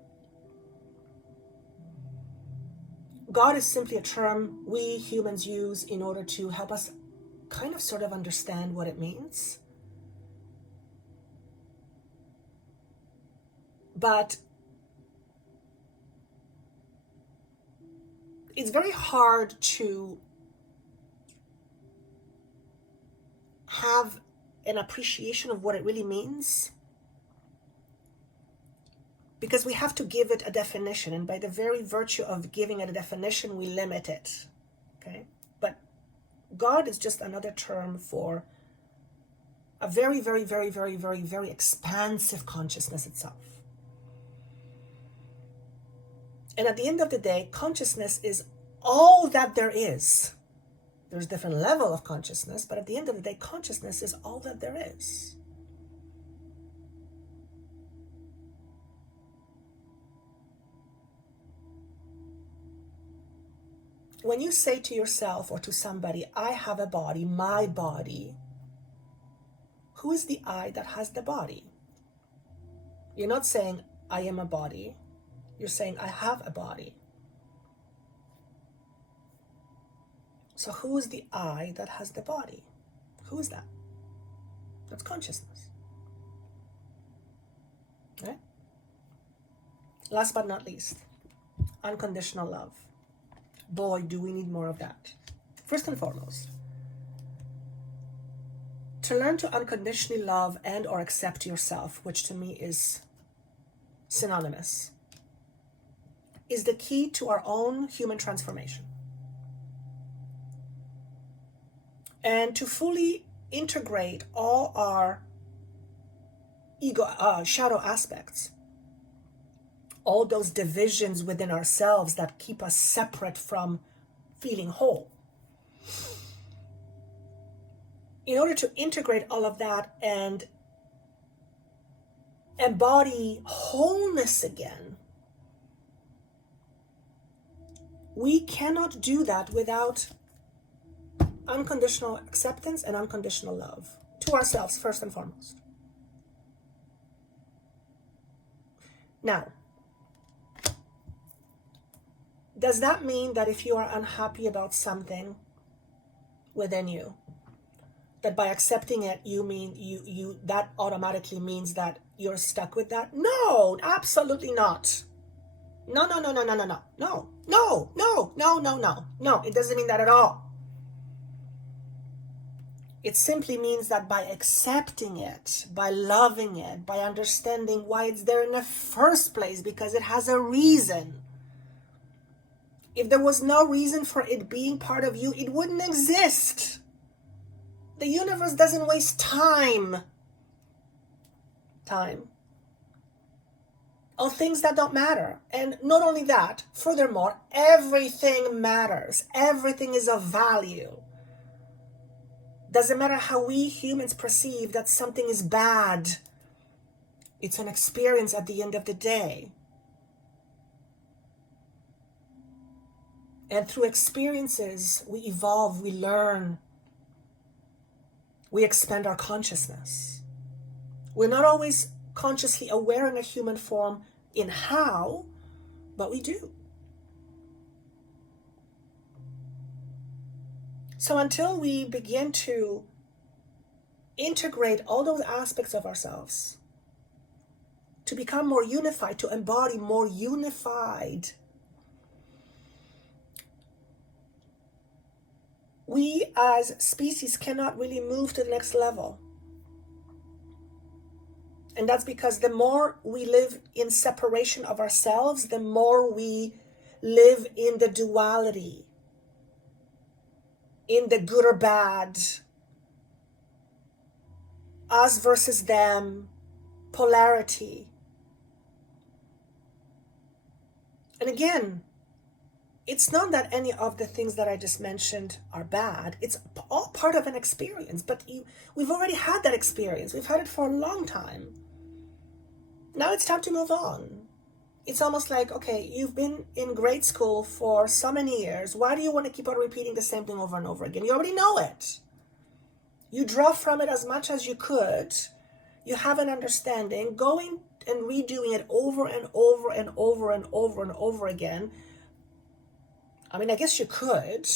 God is simply a term we humans use in order to help us kind of sort of understand what it means. But it's very hard to have an appreciation of what it really means, because we have to give it a definition, and by the very virtue of giving it a definition, we limit it. Okay? But God is just another term for a very, very, very, very, very, very expansive consciousness itself. And at the end of the day, consciousness is all that there is. There's a different level of consciousness, but at the end of the day, consciousness is all that there is. When you say to yourself or to somebody, I have a body, my body, who is the I that has the body? You're not saying, I am a body. You're saying, I have a body. So who is the I that has the body? Who is that? That's consciousness. Right? Last but not least, unconditional love. Boy, do we need more of that. First and foremost, to learn to unconditionally love and or accept yourself, which to me is synonymous, is the key to our own human transformation. And to fully integrate all our ego, shadow aspects, all those divisions within ourselves that keep us separate from feeling whole. In order to integrate all of that and embody wholeness again, we cannot do that without unconditional acceptance and unconditional love to ourselves, first and foremost. Now, does that mean that if you are unhappy about something within you, that by accepting it, you mean you that automatically means that you're stuck with that? No, absolutely not. No, it doesn't mean that at all. It simply means that by accepting it, by loving it, by understanding why it's there in the first place, because it has a reason. If there was no reason for it being part of you, it wouldn't exist. The universe doesn't waste time on things that don't matter. And not only that, furthermore, everything matters. Everything is of value. Doesn't matter how we humans perceive that something is bad. It's an experience at the end of the day. And through experiences, we evolve, we learn, we expand our consciousness. We're not always consciously aware in a human form in how, but we do. So until we begin to integrate all those aspects of ourselves, to become more unified, to embody more unified, we as species cannot really move to the next level. And that's because the more we live in separation of ourselves, the more we live in the duality, in the good or bad, us versus them, polarity. And again, it's not that any of the things that I just mentioned are bad. It's all part of an experience, but we've already had that experience. We've had it for a long time. Now it's time to move on. It's almost like, okay, you've been in grade school for so many years. Why do you want to keep on repeating the same thing over and over again? You already know it. You draw from it as much as you could. You have an understanding. Going and redoing it over and over and over and over and over again. I mean, I guess you could.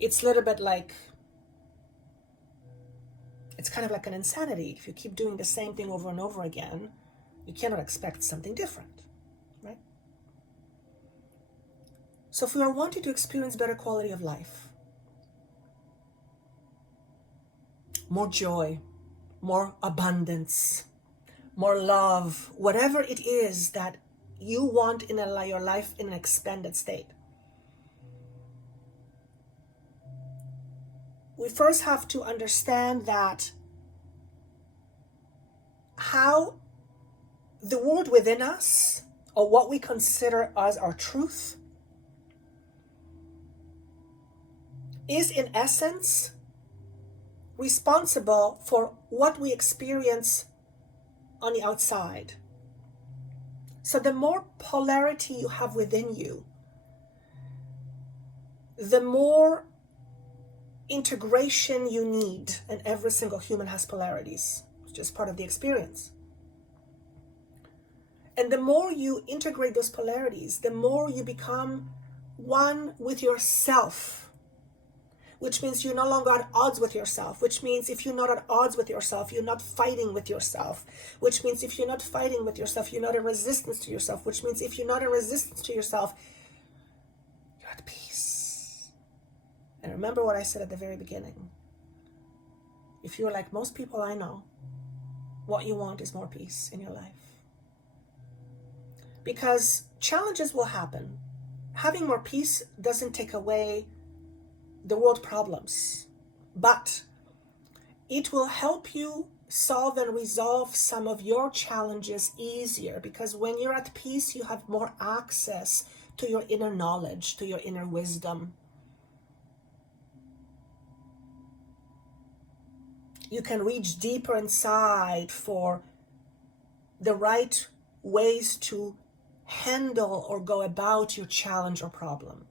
It's a little bit like, it's kind of like an insanity. If you keep doing the same thing over and over again, you cannot expect something different, right? So if we are wanting to experience better quality of life, more joy, more abundance, more love, whatever it is that you want in your life in an expanded state, we first have to understand that how the world within us, or what we consider as our truth, is in essence responsible for what we experience on the outside. So the more polarity you have within you, the more integration you need, and every single human has polarities, which is part of the experience. And the more you integrate those polarities, the more you become one with yourself, which means you're no longer at odds with yourself, which means if you're not at odds with yourself, you're not fighting with yourself, which means if you're not fighting with yourself, you're not in resistance to yourself, which means if you're not in resistance to yourself, you're at peace. And remember what I said at the very beginning. If you're like most people I know, what you want is more peace in your life. Because challenges will happen. Having more peace doesn't take away the world problems, but it will help you solve and resolve some of your challenges easier, because when you're at peace, you have more access to your inner knowledge, to your inner wisdom. You can reach deeper inside for the right ways to handle or go about your challenge or problem.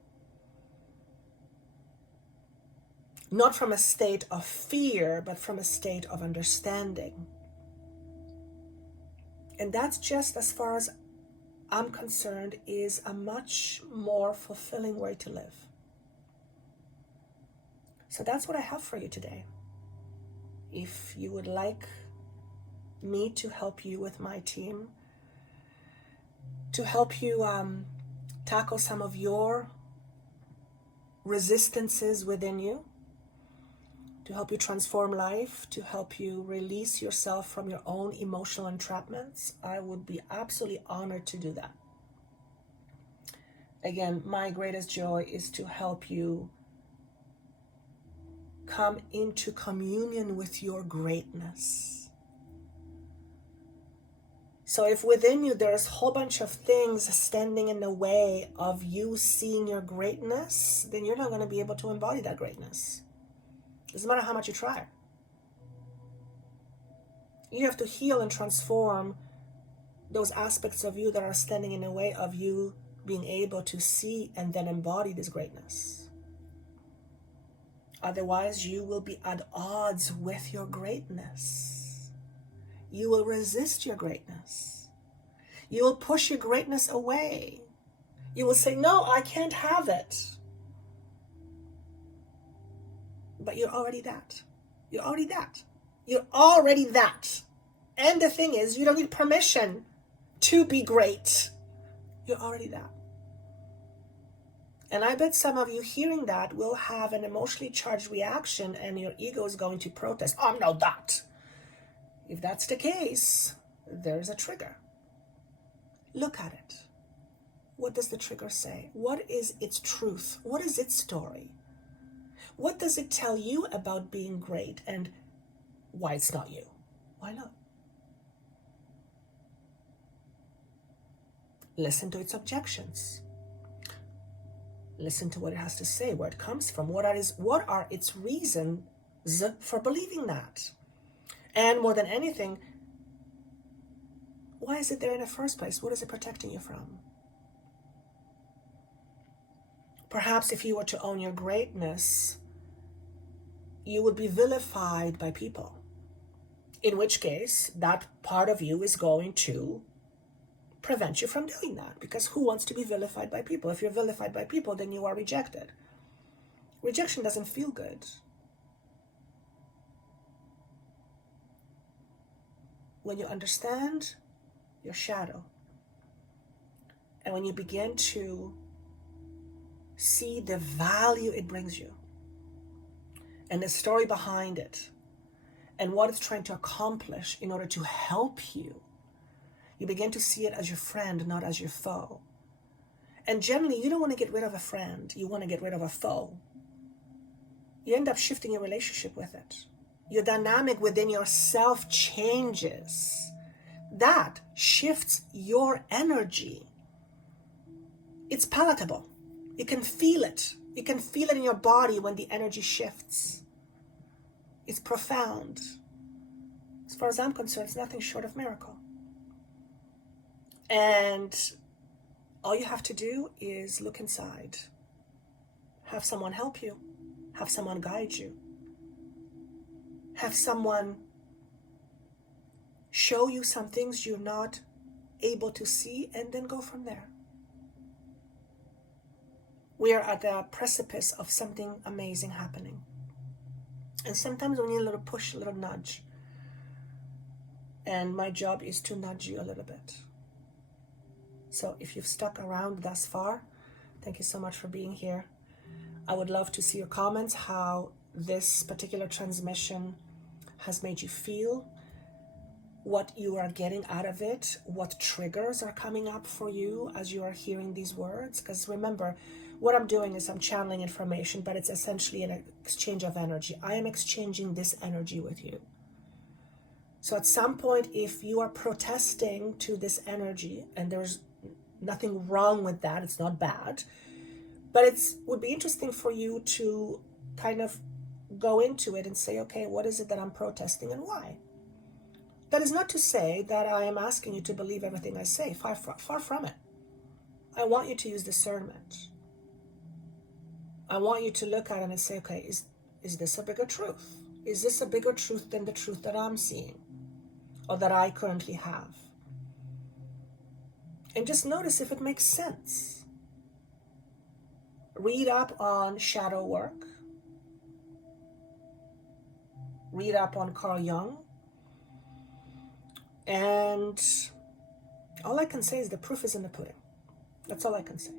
Not from a state of fear, but from a state of understanding. And that's just, as far as I'm concerned, is a much more fulfilling way to live. So that's what I have for you today. If you would like me to help you with my team, to help you tackle some of your resistances within you, to help you transform life, to help you release yourself from your own emotional entrapments, I would be absolutely honored to do that. Again, my greatest joy is to help you come into communion with your greatness. So if within you there's a whole bunch of things standing in the way of you seeing your greatness, then you're not going to be able to embody that greatness. Doesn't matter how much you try. You have to heal and transform those aspects of you that are standing in the way of you being able to see and then embody this greatness. Otherwise, you will be at odds with your greatness. You will resist your greatness. You will push your greatness away. You will say, no, I can't have it. But you're already that. You're already that. You're already that. And the thing is, you don't need permission to be great. You're already that. And I bet some of you hearing that will have an emotionally charged reaction and your ego is going to protest. I'm not that. If that's the case, there's a trigger. Look at it. What does the trigger say? What is its truth? What is its story? What does it tell you about being great and why it's not you? Why not? Listen to its objections. Listen to what it has to say, where it comes from, what are its reasons for believing that? And more than anything, why is it there in the first place? What is it protecting you from? Perhaps if you were to own your greatness, you would be vilified by people. In which case, that part of you is going to prevent you from doing that. Because who wants to be vilified by people? If you're vilified by people, then you are rejected. Rejection doesn't feel good. When you understand your shadow, and when you begin to see the value it brings you, and the story behind it, and what it's trying to accomplish in order to help you, you begin to see it as your friend, not as your foe. And generally, you don't want to get rid of a friend. You want to get rid of a foe. You end up shifting your relationship with it. Your dynamic within yourself changes. That shifts your energy. It's palatable. You can feel it. You can feel it in your body when the energy shifts. It's profound. As far as I'm concerned, it's nothing short of miracle. And all you have to do is look inside. Have someone help you. Have someone guide you. Have someone show you some things you're not able to see, and then go from there. We are at the precipice of something amazing happening. And sometimes we need a little push, a little nudge. And my job is to nudge you a little bit. So if you've stuck around thus far, thank you so much for being here. I would love to see your comments, how this particular transmission has made you feel, what you are getting out of it, what triggers are coming up for you as you are hearing these words. Because remember, what I'm doing is I'm channeling information, but it's essentially an exchange of energy. I am exchanging this energy with you. So at some point, if you are protesting to this energy, and there's nothing wrong with that, it's not bad, but it would be interesting for you to kind of go into it and say, okay, what is it that I'm protesting and why? That is not to say that I am asking you to believe everything I say, far from it. I want you to use discernment. I want you to look at it and say, okay, is this a bigger truth? Is this a bigger truth than the truth that I'm seeing or that I currently have? And just notice if it makes sense. Read up on shadow work. Read up on Carl Jung. And all I can say is the proof is in the pudding. That's all I can say.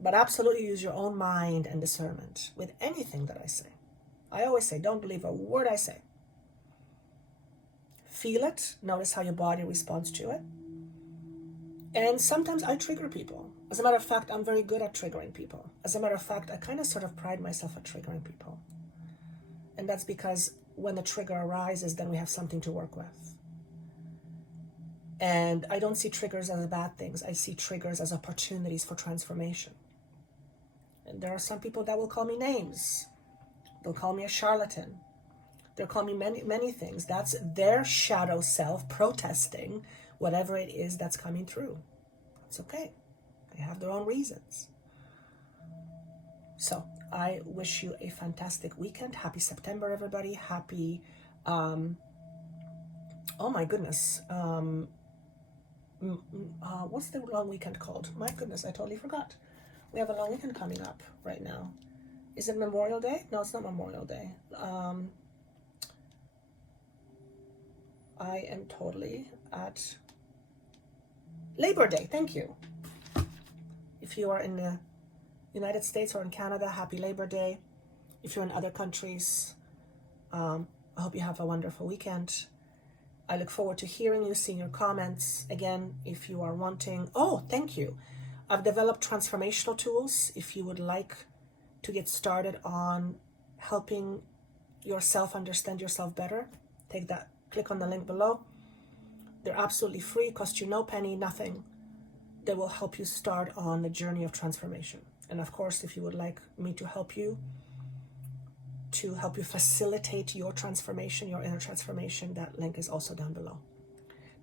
But absolutely use your own mind and discernment with anything that I say. I always say, don't believe a word I say. Feel it. Notice how your body responds to it. And sometimes I trigger people. As a matter of fact, I'm very good at triggering people. As a matter of fact, I kind of sort of pride myself at triggering people. And that's because when the trigger arises, then we have something to work with. And I don't see triggers as bad things. I see triggers as opportunities for transformation. And there are some people that will call me names. They'll call me a charlatan. They'll call me many things. That's their shadow self protesting whatever it is that's coming through. It's okay. They have their own reasons. So I wish you a fantastic weekend. Happy September, everybody. Happy, oh my goodness. What's the long weekend called? My goodness, I totally forgot. We have a long weekend coming up right now. Is it Memorial Day? No, it's not Memorial Day. I am totally at Labor Day. Thank you. If you are in the United States or in Canada, happy Labor Day. If you're in other countries, I hope you have a wonderful weekend. I look forward to hearing you, seeing your comments. Again, if you are wanting, thank you. I've developed transformational tools. If you would like to get started on helping yourself understand yourself better, click on the link below. They're absolutely free, cost you no penny, nothing. They will help you start on the journey of transformation. And of course, if you would like me to help you facilitate your transformation, your inner transformation, that link is also down below.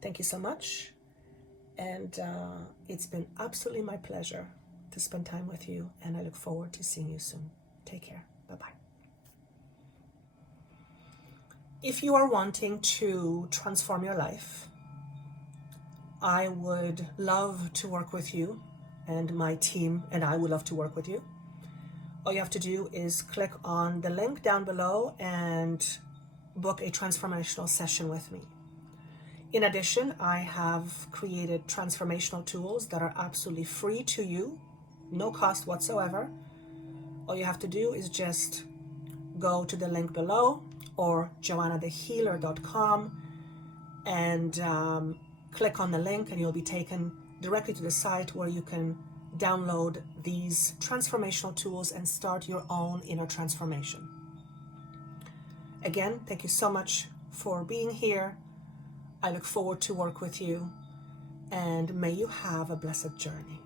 Thank you so much. And it's been absolutely my pleasure to spend time with you, and I look forward to seeing you soon. Take care. Bye-bye. If you are wanting to transform your life, I would love to work with you, and my team and I would love to work with you. All you have to do is click on the link down below and book a transformational session with me. In addition, I have created transformational tools that are absolutely free to you, no cost whatsoever. All you have to do is just go to the link below or joannathehealer.com and click on the link, and you'll be taken directly to the site where you can download these transformational tools and start your own inner transformation. Again, thank you so much for being here. I look forward to work with you, and may you have a blessed journey.